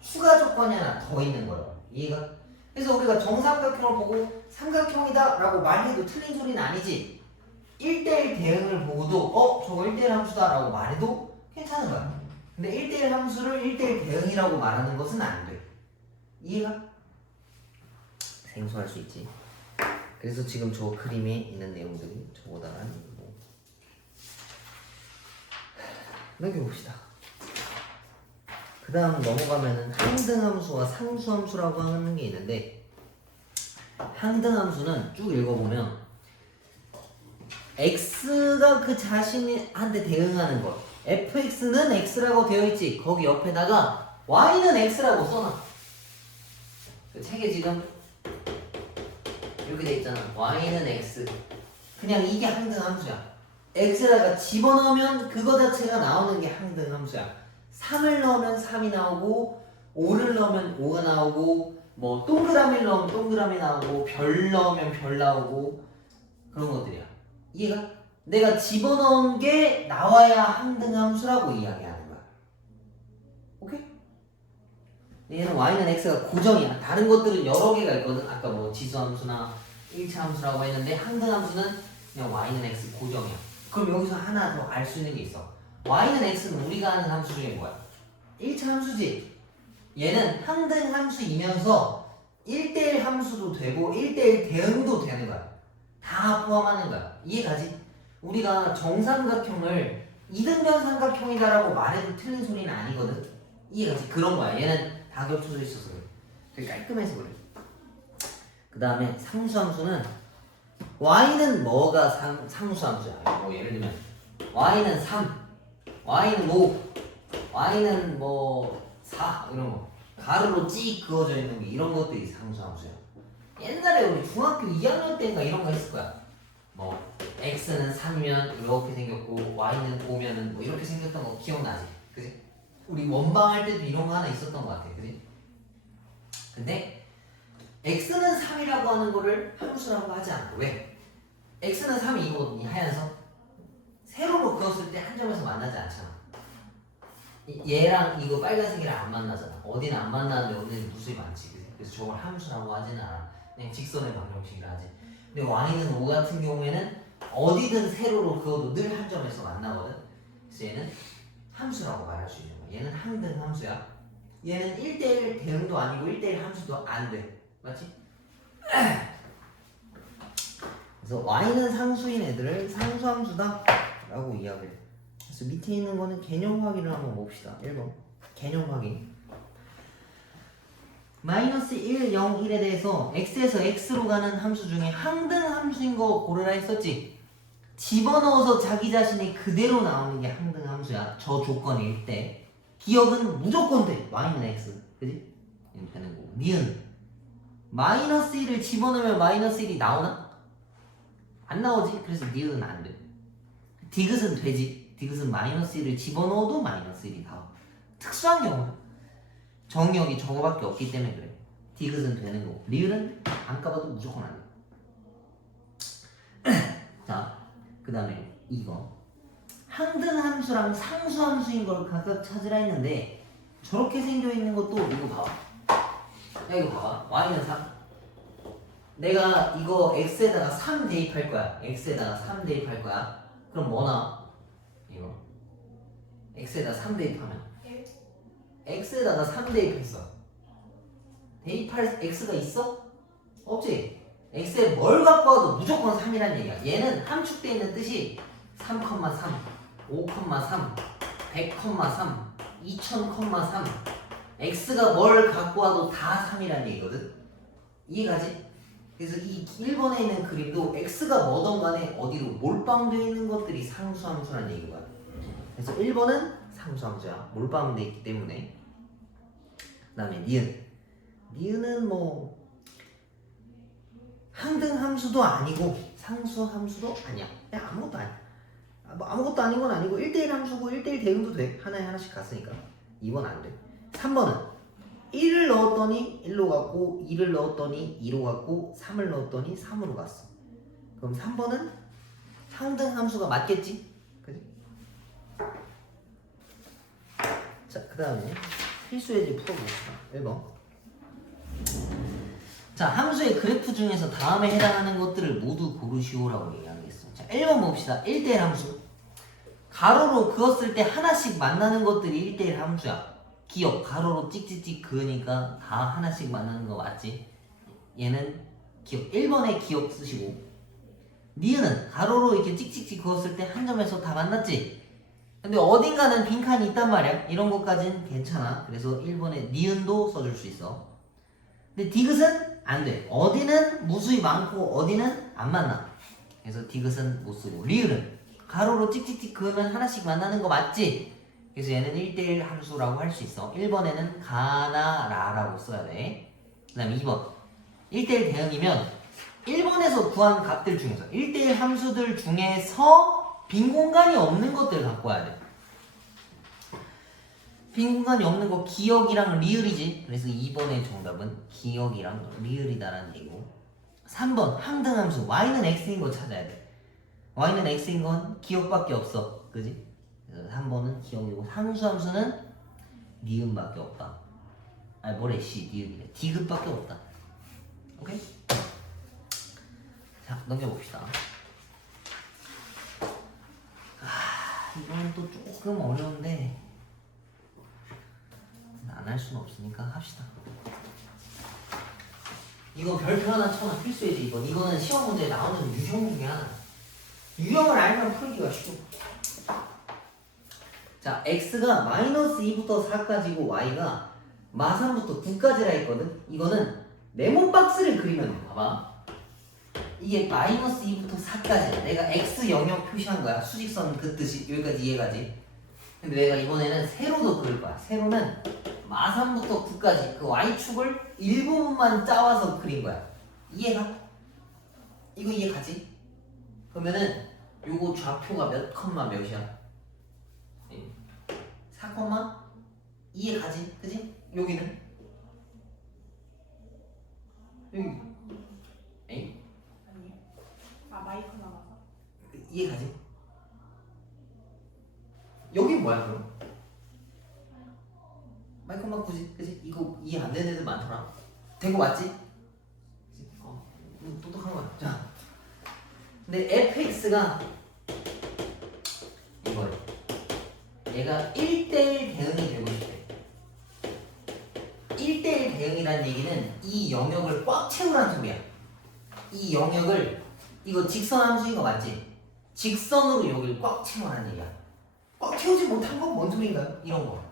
추가 조건이 하나 더 있는 거예요. 이해가? 그래서 우리가 정삼각형을 보고 삼각형이다 라고 말해도 틀린 소리는 아니지. 1대1 대응을 보고도 저거 1대1 함수다 라고 말해도 괜찮은 거야. 근데 1대1 함수를 1대1 대응이라고 말하는 것은 안 돼. 이해가? 생소할 수 있지. 그래서 지금 저 그림에 있는 내용들이 저거다가 뭐 넘겨봅시다. 그 다음 넘어가면은 항등함수와 상수함수라고 하는 게 있는데, 항등함수는 쭉 읽어보면 x가 그 자신한테 대응하는 것, fx는 x라고 되어 있지. 거기 옆에다가 y는 x라고 써놔. 그 책에 지금 이렇게 돼 있잖아. y는 x. 그냥 이게 항등함수야. x에다가 집어넣으면 그거 자체가 나오는 게 항등함수야. 3을 넣으면 3이 나오고 5를 넣으면 5가 나오고 뭐 동그라미를 넣으면 동그라미 나오고 별 넣으면 별 나오고 그런 것들이야. 이해가? 내가 집어넣은 게 나와야 항등함수라고 이야기하는 거야. 오케이? 얘는 y는 x가 고정이야. 다른 것들은 여러 개가 있거든. 아까 뭐 지수함수나 1차 함수라고 했는데 항등함수는 그냥 y는 x 고정이야. 그럼 여기서 하나 더 알 수 있는 게 있어. y는 x는 우리가 아는 함수 중에 뭐야? 1차 함수지. 얘는 항등함수이면서 1대1 함수도 되고 1대1 대응도 되는 거야. 다 포함하는 거야. 이해가지? 우리가 정삼각형을 이등변 삼각형이다라고 말해도 틀린 소리는 아니거든. 이해가지? 그런 거야. 얘는 다 겹쳐져 있어서 그래. 되게 깔끔해서 그래. 그 다음에 상수함수는 y는 뭐가 상수함수야? 뭐 예를 들면 y는 3, y는 5, y는 뭐 4 이런 거 가로로 찍 그어져 있는 게 이런 것들이 상수함수야. 옛날에 우리 중학교 2학년 때인가 이런 거 했을 거야. 뭐 x는 3이면 이렇게 생겼고 y는 5면은 뭐 이렇게 생겼던 거 기억나지? 그지? 우리 원방 할 때도 이런 거 하나 있었던 거 같아. 그지? 근데 x는 3이라고 하는 거를 함수라고 하지 않고 왜? x는 3이 이거거든. 이 하얀 선. 세로로 그었을 때 한 점에서 만나지 않잖아. 얘랑 이거 빨간색이랑 안 만나잖아. 어디는 안 만나는데 어디는 무수히 많지. 그래서 저걸 함수라고 하지는 않아. 그냥 직선의 방정식이라 하지. 근데 y는 5 같은 경우에는 어디든 세로로 그어도 늘 한 점에서 만나거든. 그래서 얘는 함수라고 말할 수 있는 거야. 얘는 항등 함수야. 얘는 1대1 대응도 아니고 1대1 함수도 안 돼. 맞지? 그래서 y는 상수인 애들을 상수함수다 라고 이야기해. 그래서 밑에 있는 거는 개념 확인을 한번 봅시다. 1번 개념 확인. 마이너스 1, 0, 1에 대해서 x에서 x로 가는 함수 중에 항등 함수인 거 고르라 했었지. 집어넣어서 자기 자신이 그대로 나오는 게 항등 함수야. 저 조건일 때. 기억은 무조건 돼. y는 x. 그지? 이렇게 되는 거고. 니은 마이너스 1을 집어넣으면 마이너스 1이 나오나? 안 나오지? 그래서 니은은 안 돼. 디귿은 되지. 디귿은 마이너스 1을 집어넣어도 마이너스 1이 나와. 특수한 경우는 정의역이 저거밖에 없기 때문에 그래. 디귿은 되는 거고 리을은 안 까봐도 무조건 안 돼. 자, 그 다음에 이거 항등 함수랑 상수 함수인 걸 각각 찾으라 했는데 저렇게 생겨 있는 것도 이거 봐봐. 야 이거 봐봐. y는 3. 내가 이거 x에다가 3 대입할 거야. x에다가 3 대입할 거야. 그럼 뭐 나와? 이거 x에다 3 대입하면 x에다가 3 대입했어. 대입할 x가 있어? 없지? x에 뭘 갖고 와도 무조건 3이란 얘기야. 얘는 함축되어 있는 뜻이 3,3, 5,3, 100,3, 2000,3 x가 뭘 갖고 와도 다 3이란 얘기거든? 이해가지? 그래서 이 1번에 있는 그림도 x가 뭐든 간에 어디로 몰빵되어 있는 것들이 상수함수란 얘기거든. 그래서 1번은 상수함수야. 몰빵되어 있기 때문에. 그 다음에 니은. 니은은 뭐 항등 함수도 아니고 상수 함수도 아니야. 그냥 아무것도 아니야. 뭐 아무것도 아닌 건 아니고 1대1 함수고 1대1 대응도 돼. 하나에 하나씩 갔으니까. 2번 안 돼. 3번은 1을 넣었더니 1로 갔고 2를 넣었더니 2로 갔고 3을 넣었더니 3으로 갔어. 그럼 3번은 항등 함수가 맞겠지? 그지? 자, 그 다음에 필수예제 풀어봅시다. 1번. 자, 함수의 그래프 중에서 다음에 해당하는 것들을 모두 고르시오라고 얘기하겠어. 자, 1번 봅시다. 1대1 함수. 가로로 그었을 때 하나씩 만나는 것들이 1대1 함수야. 기억, 가로로 찍찍찍 그으니까 다 하나씩 만나는 거 맞지? 얘는 기억, 1번에 기억 쓰시고 니은은 가로로 이렇게 찍찍찍 그었을 때 한 점에서 다 만났지? 근데 어딘가는 빈칸이 있단 말이야. 이런 것까진 괜찮아. 그래서 1번에 니은도 써줄 수 있어. 근데 디귿은 안 돼. 어디는 무수히 많고 어디는 안 만나. 그래서 디귿은 못 쓰고. 리을은 가로로 찍찍찍 그으면 하나씩 만나는 거 맞지? 그래서 얘는 1대1 함수라고 할 수 있어. 1번에는 가나 라라고 써야 돼. 그 다음에 2번 1대1 대응이면 1번에서 구한 값들 중에서 1대1 함수들 중에서 빈 공간이 없는 것들 갖고 와야 돼. 빈 공간이 없는 거 기억이랑 리을이지. 그래서 2번의 정답은 기억이랑 리을이다라는 얘기고. 3번 항등함수 y는 x인 거 찾아야 돼. y는 x인 건 기억밖에 없어. 그지? 그래서 3번은 기억이고 상수함수는 니은밖에 없다. 아니 뭐래 씨 니은이래. 디귿밖에 없다. 오케이? 자 넘겨봅시다. 이거는 또 조금 어려운데 안 할 수는 없으니까 합시다. 이거 별표 하나 쳐놔. 필수예지. 이거는 시험 문제에 나오는 유형 중에 하나. 유형을 알면 풀기가 쉬워. 자, x가 마이너스 2부터 4까지고 y가 마3부터 9까지라 했거든. 이거는 네모 박스를 그리면 돼. 봐봐. 이게 마이너스 2부터 4까지야. 내가 x 영역 표시한 거야. 수직선 긋듯이 여기까지 이해가지. 근데 내가 이번에는 세로도 그릴 거야. 세로는 마3부터 9까지 그 y축을 일부분만 짜와서 그린 거야. 이해가? 이거 이해가지? 그러면은 요거 좌표가 몇 컴마 몇이야? 4 컴마? 이해가지? 그지? 여기는 여기 에이? 아니에요? 아 마이크 나가서? 이해 가지? 여기 뭐야 그럼? 마이크만 굳이 그지? 이거 이해 안 되는 애들 많더라. 되고 맞지? 그치? 똑똑한 거야. 자, 근데 fx가 이거래. 얘가 1대1 대응이 되고 싶대. 1대1 대응이라는 얘기는 이 영역을 꽉 채우라는 소리야. 이 영역을 이거 직선 함수인 거 맞지? 직선으로 여기를 꽉 채우라는 얘기야. 꽉 채우지 못한 건 뭔 소린가요? 이런 거.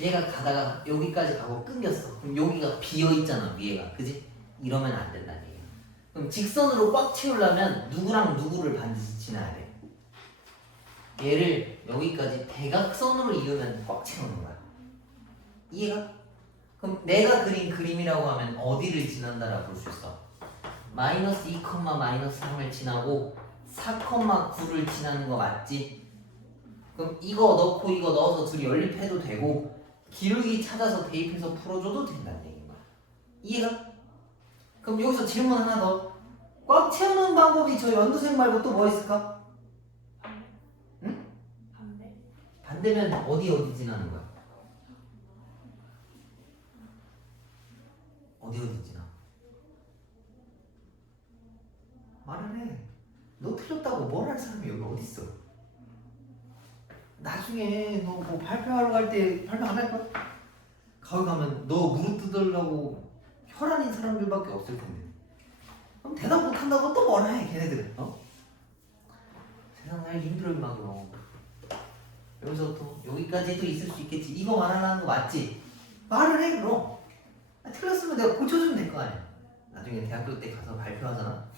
얘가 가다가 여기까지 가고 끊겼어. 그럼 여기가 비어있잖아 위에가. 그지? 이러면 안 된다는 얘기야. 그럼 직선으로 꽉 채우려면 누구랑 누구를 반드시 지나야 돼. 얘를 여기까지 대각선으로 이으면 꽉 채우는 거야. 이해가? 그럼 내가 그린 그림이라고 하면 어디를 지난다라고 볼 수 있어? 마이너스 2, 마이너스 3을 지나고 4, 9를 지나는 거 맞지? 그럼 이거 넣고 이거 넣어서 둘이 연립해도 되고 기울기 찾아서 대입해서 풀어줘도 된다는 얘기인 거야. 이해가? 그럼 여기서 질문 하나 더. 꽉 채우는 방법이 저 연두색 말고 또 뭐 있을까? 반대? 응? 반대? 반대면 어디 지나는 거야? 어디 지나? 말을 해. 너 틀렸다고 뭘 할 사람이 여기 어디 있어? 나중에 너 뭐 발표하러 갈 때 발표 안 할 거야? 거기 가면 너 무릎 뜯으려고 혈안인 사람들밖에 없을 텐데. 그럼 대답 못 한다고 또 뭐라 해 걔네들은? 세상 살기 힘들어 임마고. 여기서 또 여기까지도 있을 수 있겠지. 이거 말하는 거 맞지? 말을 해 그럼. 틀렸으면 내가 고쳐주면 될 거 아니야. 나중에 대학교 때 가서 발표하잖아.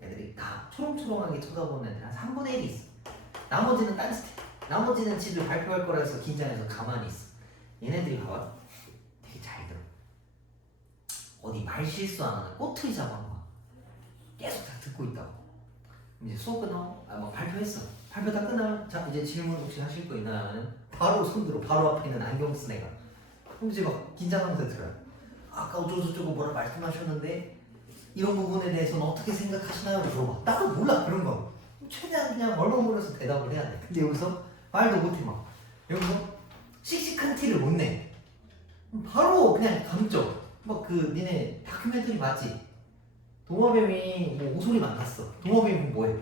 애들이 다 초롱초롱하게 쳐다보는 애들 한 3분의 1이 있어. 나머지는 딴짓해. 나머지는 지들 발표할 거라 해서 긴장해서 가만히 있어. 얘네들이 봐봐. 되게 잘 들어. 어디 말 실수 안 하나 꼬투리 잡아놓은 거야. 계속 다 듣고 있다고. 이제 수업 끝나고 뭐 발표했어. 발표 다 끝나면 자 이제 질문 혹시 하실 거 있나 하면 바로 손들어. 바로 앞에 있는 안경 쓴 애가. 그럼 이제 막 긴장하면서 들어요. 아까 어쩌고저쩌고 뭐라 말씀하셨는데 이런 부분에 대해서는 어떻게 생각하시나요? 물어봐. 나도 몰라 그런 거. 최대한 그냥 얼버무려서 대답을 해야 돼. 근데 여기서 말도 못해 막. 여기서 씩씩한 티를 못 내. 바로 그냥 감정. 막 그 니네 다큐멘터리 맞지? 도마뱀이 뭐 오소리 만났어. 도마뱀이 뭐해?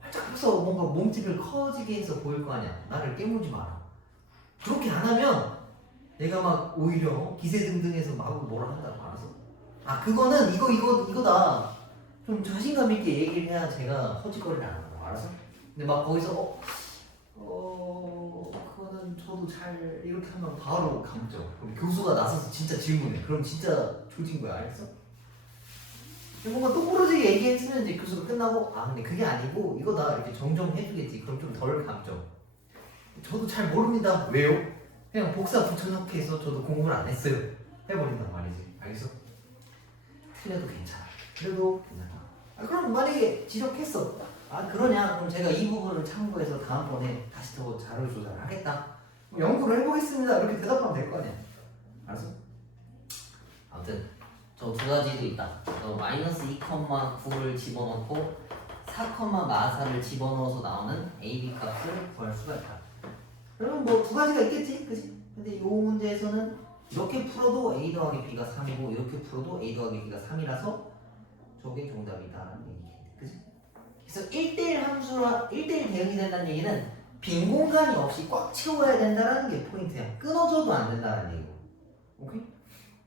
활짝 펴서 뭔가 몸집을 커지게 해서 보일 거 아니야. 나를 깨물지 마라. 그렇게 안 하면 얘가 막 오히려 기세등등해서 마구 뭐라 한다고. 알아서. 아 그거는 이거다. 좀 자신감 있게 얘기를 해야 제가 허짓거리를 안 하고. 알아서? 근데 막 거기서 그거는 저도 잘 이렇게 하면 바로 감정. 그럼 교수가 나서서 진짜 질문해. 그럼 진짜 조진 거야. 알겠어? 뭔가 똑부러지게 얘기했으면 이제 교수가 끝나고 아 근데 그게 아니고 이거다 이렇게 정정해주겠지. 그럼 좀 덜 감정. 저도 잘 모릅니다. 왜요? 그냥 복사 붙여넣기 해서 저도 공부를 안 했어요. 해버린단 말이지. 알겠어? 틀려도 괜찮아. 그래도 괜찮아. 그럼 만약에 지적했어. 아 그러냐? 그럼 제가 이 부분을 참고해서 다음번에 다시 더 자료 조사를 하겠다. 그럼 연구를 해보겠습니다. 이렇게 대답하면 될 거 아니야. 알았어? 아무튼 저 두 가지도 있다. 마이너스 2,9를 집어넣고 4,4를 집어넣어서 나오는 AB 값을 구할 수가 있다. 그러면 뭐 두 가지가 있겠지, 그치? 근데 이 문제에서는 이렇게 풀어도 A 더하기 B가 3이고 이렇게 풀어도 A 더하기 B가 3이라서 저게 정답이다라는 얘기겠네, 그치? 그래서 1대1 함수라 1대1 대응이 된다는 얘기는 빈 공간이 없이 꽉 채워야 된다는 게 포인트야. 끊어져도 안 된다는 얘기고, 오케이?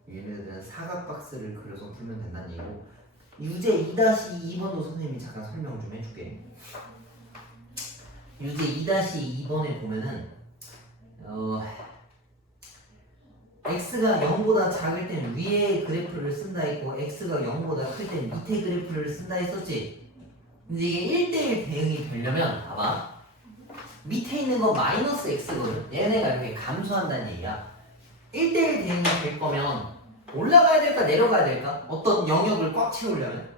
얘네들은 사각 박스를 그려서 풀면 된다는 얘기고 유제 2-2번도 선생님이 잠깐 설명 좀 해줄게. 유제 2-2번에 보면은 x가 0보다 작을 때는 위에 그래프를 쓴다 했고 x가 0보다 클 때는 밑에 그래프를 쓴다 했었지. 근데 이게 1대1 대응이 되려면 봐봐 밑에 있는 거 마이너스 x거든. 얘네가 이렇게 감소한다는 얘기야. 1대1 대응이 될 거면 올라가야 될까 내려가야 될까? 어떤 영역을 꽉 채우려면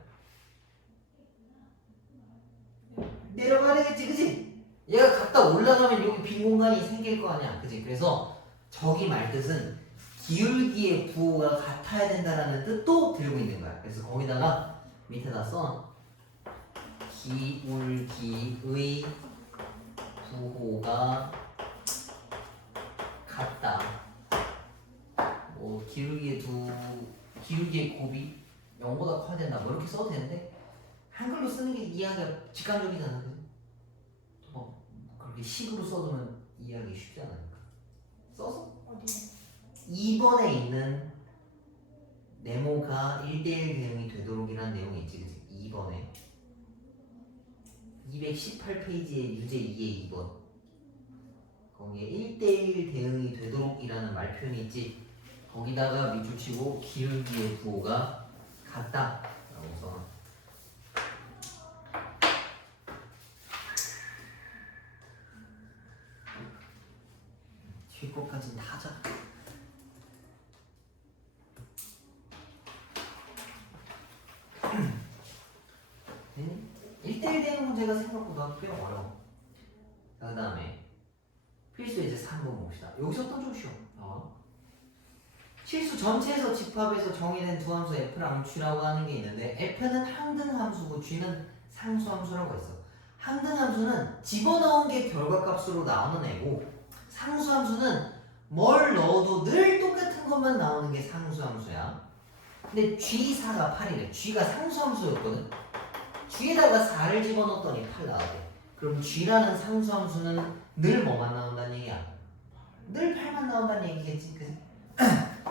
내려가야 되겠지, 그치? 얘가 갔다 올라가면 여기 빈 공간이 생길 거 아니야, 그치? 그래서 저기 말 뜻은 기울기의 부호가 같아야 된다라는 뜻도 들고 있는 거야. 그래서 거기다가 밑에다 써. 기울기의 부호가 같다. 뭐 기울기의 곱이 0보다 커야 된다. 뭐 이렇게 써도 되는데 한글로 쓰는 게 이해하기가 직관적이잖아. 그지? 뭐 그렇게 식으로 써두면 이해하기 쉽지 않으니까. 써서 어디에? 2번에 있는 네모가 1대1 대응이 되도록이라는 내용이 있지. 그치? 2번에 218페이지의 유제 2의 2번 거기에 1대1 대응이 되도록이라는 말표현이 있지. 거기다가 밑줄 치고 기울기의 부호가 같다 라고 써. 뒤에 것까지는 다 하자. 1대1 대응 문제가 생각보다 꽤 어려워. 그 다음에 필수 이제 3번 봅시다. 여기서부터 좀 쉬워. 실수 전체에서 집합해서 정의된 두 함수 f랑 g라고 하는 게 있는데 f는 항등함수고 g는 상수함수라고 했어. 항등함수는 집어넣은 게 결과값으로 나오는 애고 상수함수는 뭘 넣어도 늘 똑같은 것만 나오는 게 상수함수야. 근데 g4가 8이래. g가 상수함수였거든. g에다가 4를 집어넣었더니 8 나왔대. 그럼 g라는 상수함수는 늘 뭐만 나온다는 얘기야? 늘 8만 나온다는 얘기겠지. 그치?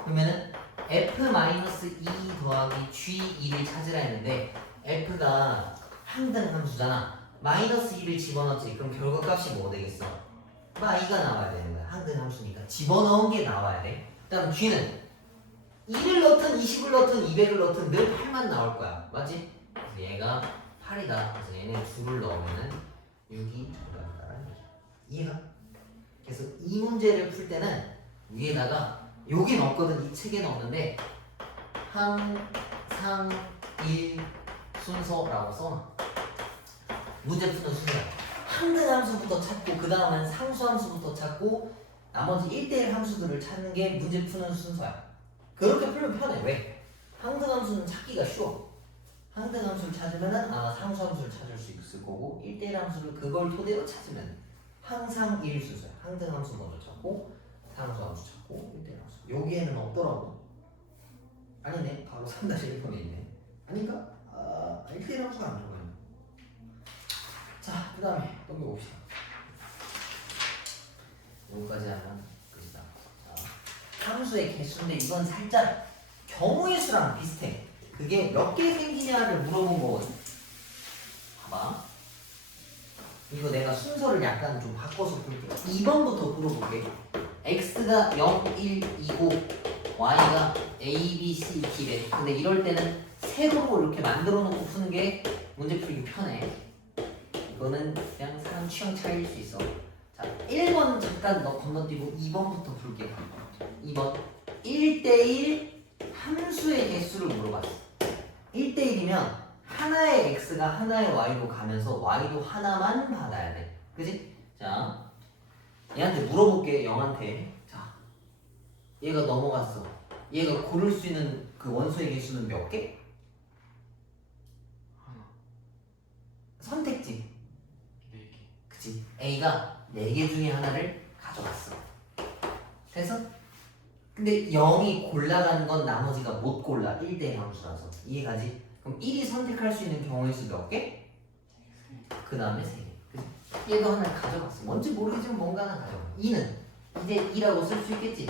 그러면은 f-2 더하기 g2를 찾으라 했는데 f가 항등함수잖아. -2를 집어넣었지. 그럼 결과값이 뭐 되겠어? -2가 나와야 되는 거야. 항등함수니까 집어넣은 게 나와야 돼. 그다음 g는 2를 넣든 20을 넣든 200을 넣든 늘 8만 나올 거야. 맞지? 그래서 얘가 8이다. 그래서 얘네 둘을 넣으면은 6이 정답이다라는 얘기야. 이해가? 그래서 이 문제를 풀 때는 위에다가 여긴 없거든. 이 책에는 없는데 항상 1 순서라고 써놔. 문제 푸는 순서야. 항등함수부터 찾고 그 다음은 상수함수부터 찾고 나머지 1대1 함수들을 찾는 게 문제 푸는 순서야. 그렇게 풀면 편해. 왜? 항등함수는 찾기가 쉬워. 항등함수를 찾으면은 상수함수를 찾을 수 있을 거고 1대1 함수를 그걸 토대로 찾으면 항상 1 순서야. 항등함수 먼저 찾고 상수함수 찾고 1대1 함수. 여기에는 없더라고. 아니네. 바로 3-1번에 있네. 아닌가? 1대1 함수가 안 들어가 있네. 자, 그 다음에 넘겨봅시다. 여기까지 하면 끝이다. 자, 함수의 개수인데 이건 살짝 경우의 수랑 비슷해. 그게 몇 개 생기냐를 물어본 거거든. 봐봐. 이거 내가 순서를 약간 좀 바꿔서 볼게. 2번부터 물어볼게. x가 0, 1, 2고 y가 a, b, c, d래. 근데 이럴 때는 세로로 이렇게 만들어 놓고 푸는 게 문제 풀기 편해. 이거는 그냥 사람 취향 차이일 수 있어. 자, 1번 잠깐 너 건너뛰고 2번부터 풀게. 2번 1대1 함수의 개수를 물어봤어. 1대1이면 하나의 x가 하나의 y로 가면서 y도 하나만 받아야 돼. 그지? 자, 얘한테 물어볼게. 0한테. 자, 얘가 넘어갔어. 얘가 고를 수 있는 그 원소의 개수는 몇 개? 하나, 선택지. 4개. 그치? A가 4개 중에 하나를 가져갔어. 그래서 근데 0이 골라간 건 나머지가 못 골라. 1대1 함수라서. 이해가지? 그럼 1이 선택할 수 있는 경우의 수 몇 개? 그 다음에 3개. 그치? 얘도 하나를 가져갔어. 뭔지 모르겠지만 뭔가 하나 가져가. 2는 이제 2라고 쓸 수 있겠지?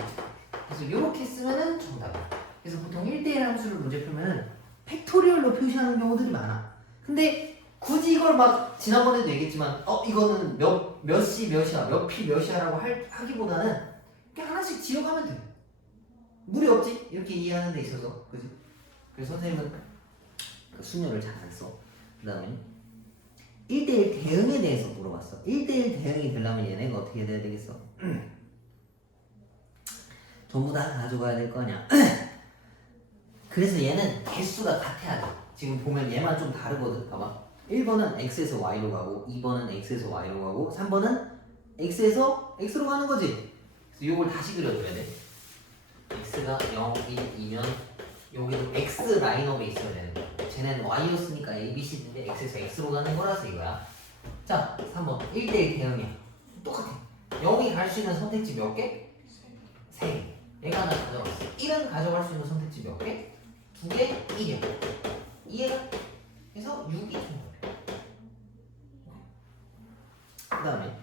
그래서 이렇게 쓰면은 정답이야. 그래서 보통 1대1 함수를 문제 풀면은 팩토리얼로 표시하는 경우들이 많아. 근데 굳이 이걸 막 지난번에도 얘기했지만 이거는 몇시 몇이야 몇 피 몇이야라고 하기보다는 그냥 하나씩 지어가면 돼. 무리 없지? 이렇게 이해하는 데 있어서. 그지? 그래서 선생님은 그 순열을 잘 안 써. 그 다음에 1대1 대응에 대해서 물어봤어. 1대1 대응이 되려면 얘네가 어떻게 돼야 되겠어? 전부 다 가져가야 될 거 아니야. 그래서 얘는 개수가 같아야 돼. 지금 보면 얘만 좀 다르거든. 봐봐. 1번은 x에서 y로 가고 2번은 x에서 y로 가고 3번은 x에서 x로 가는 거지. 그래서 이걸 다시 그려줘야 돼. x가 0, 1, 2면 여기도 x 라인업에 있어야 되는 거야. 쟤네는 y였으니까 a, b, c인데 x에서 x로 가는 거라서 이거야. 자, 3번 1대1 대응이야. 똑같아. 0이 갈 수 있는 선택지 몇 개? 3개. 얘가 하나 가져갔어. 1은 가져갈 수 있는 선택지 몇 개? 2개, 1이야. 이해가? 그래서 6이 정답이야. 그 다음에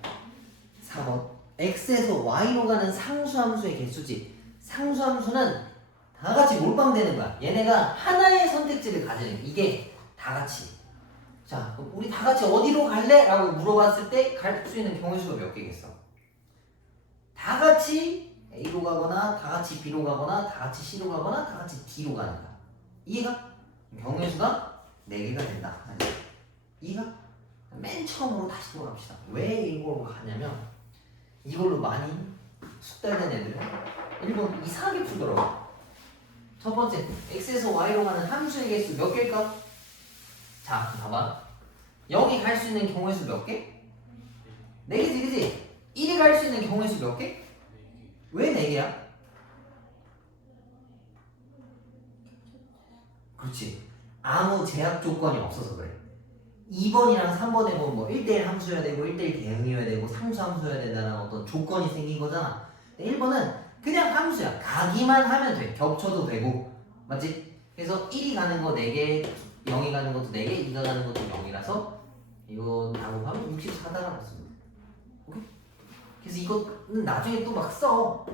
4번 x에서 y로 가는 상수함수의 개수지. 상수함수는 다 같이 몰빵되는 거야. 얘네가 하나의 선택지를 가지는 거야. 이게 다 같이. 자, 그럼 우리 다 같이 어디로 갈래? 라고 물어봤을 때 갈 수 있는 경우 수가 몇 개겠어? 다 같이 A로 가거나 다 같이 B로 가거나 다 같이 C로 가거나 다 같이 D로 가는 거야. 이해가? 경우의 수가 4개가 된다. 이해가? 맨 처음으로 다시 돌아갑시다. 왜 이걸로 가냐면 이걸로 많이 숙달된 애들은 1번 이상하게 풀더라고. 첫 번째, x에서 y로 가는 함수의 개수 몇 개일까? 자, 봐봐. 0이 갈 수 있는 경우의 수 몇 개? 4개지, 그지? 1이 갈 수 있는 경우의 수 몇 개? 왜 4개야? 그렇지. 아무 제약 조건이 없어서 그래. 2번이랑 3번에 보면 뭐 1대1 함수여야 되고 1대1 대응이어야 되고 상수 함수여야 된다는 어떤 조건이 생긴 거잖아. 1번은 그냥 함수야. 가기만 하면 돼. 겹쳐도 되고. 맞지? 그래서 1이 가는 거 4개, 0이 가는 것도 4개, 2가 가는 것도 0이라서 이거 나고 하면 64다라고 씁니다. 오케이? 그래서 이거는 나중에 또 막 써.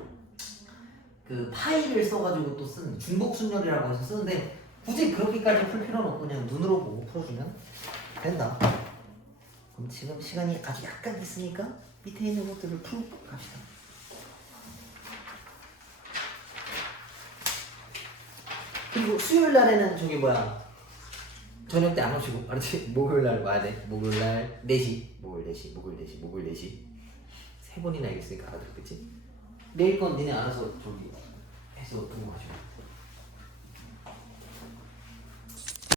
그 파이를 써가지고 또 쓰는 중복순열이라고 해서 쓰는데 굳이 그렇게까지 풀 필요는 없고 그냥 눈으로 보고 풀어주면 된다. 그럼 지금 시간이 아주 약간 있으니까 밑에 있는 것들을 풀고 갑시다. 그리고 수요일 날에는 저기 뭐야 저녁 때 안 오시고 알았지? 목요일 날 와야 돼. 목요일 날 4시 목요일 4시 목요일 4시 목요일 4시 3번이나 있으니까 알아들었겠지? 내일 건 니네 알아서 저기 해서 두고 가시고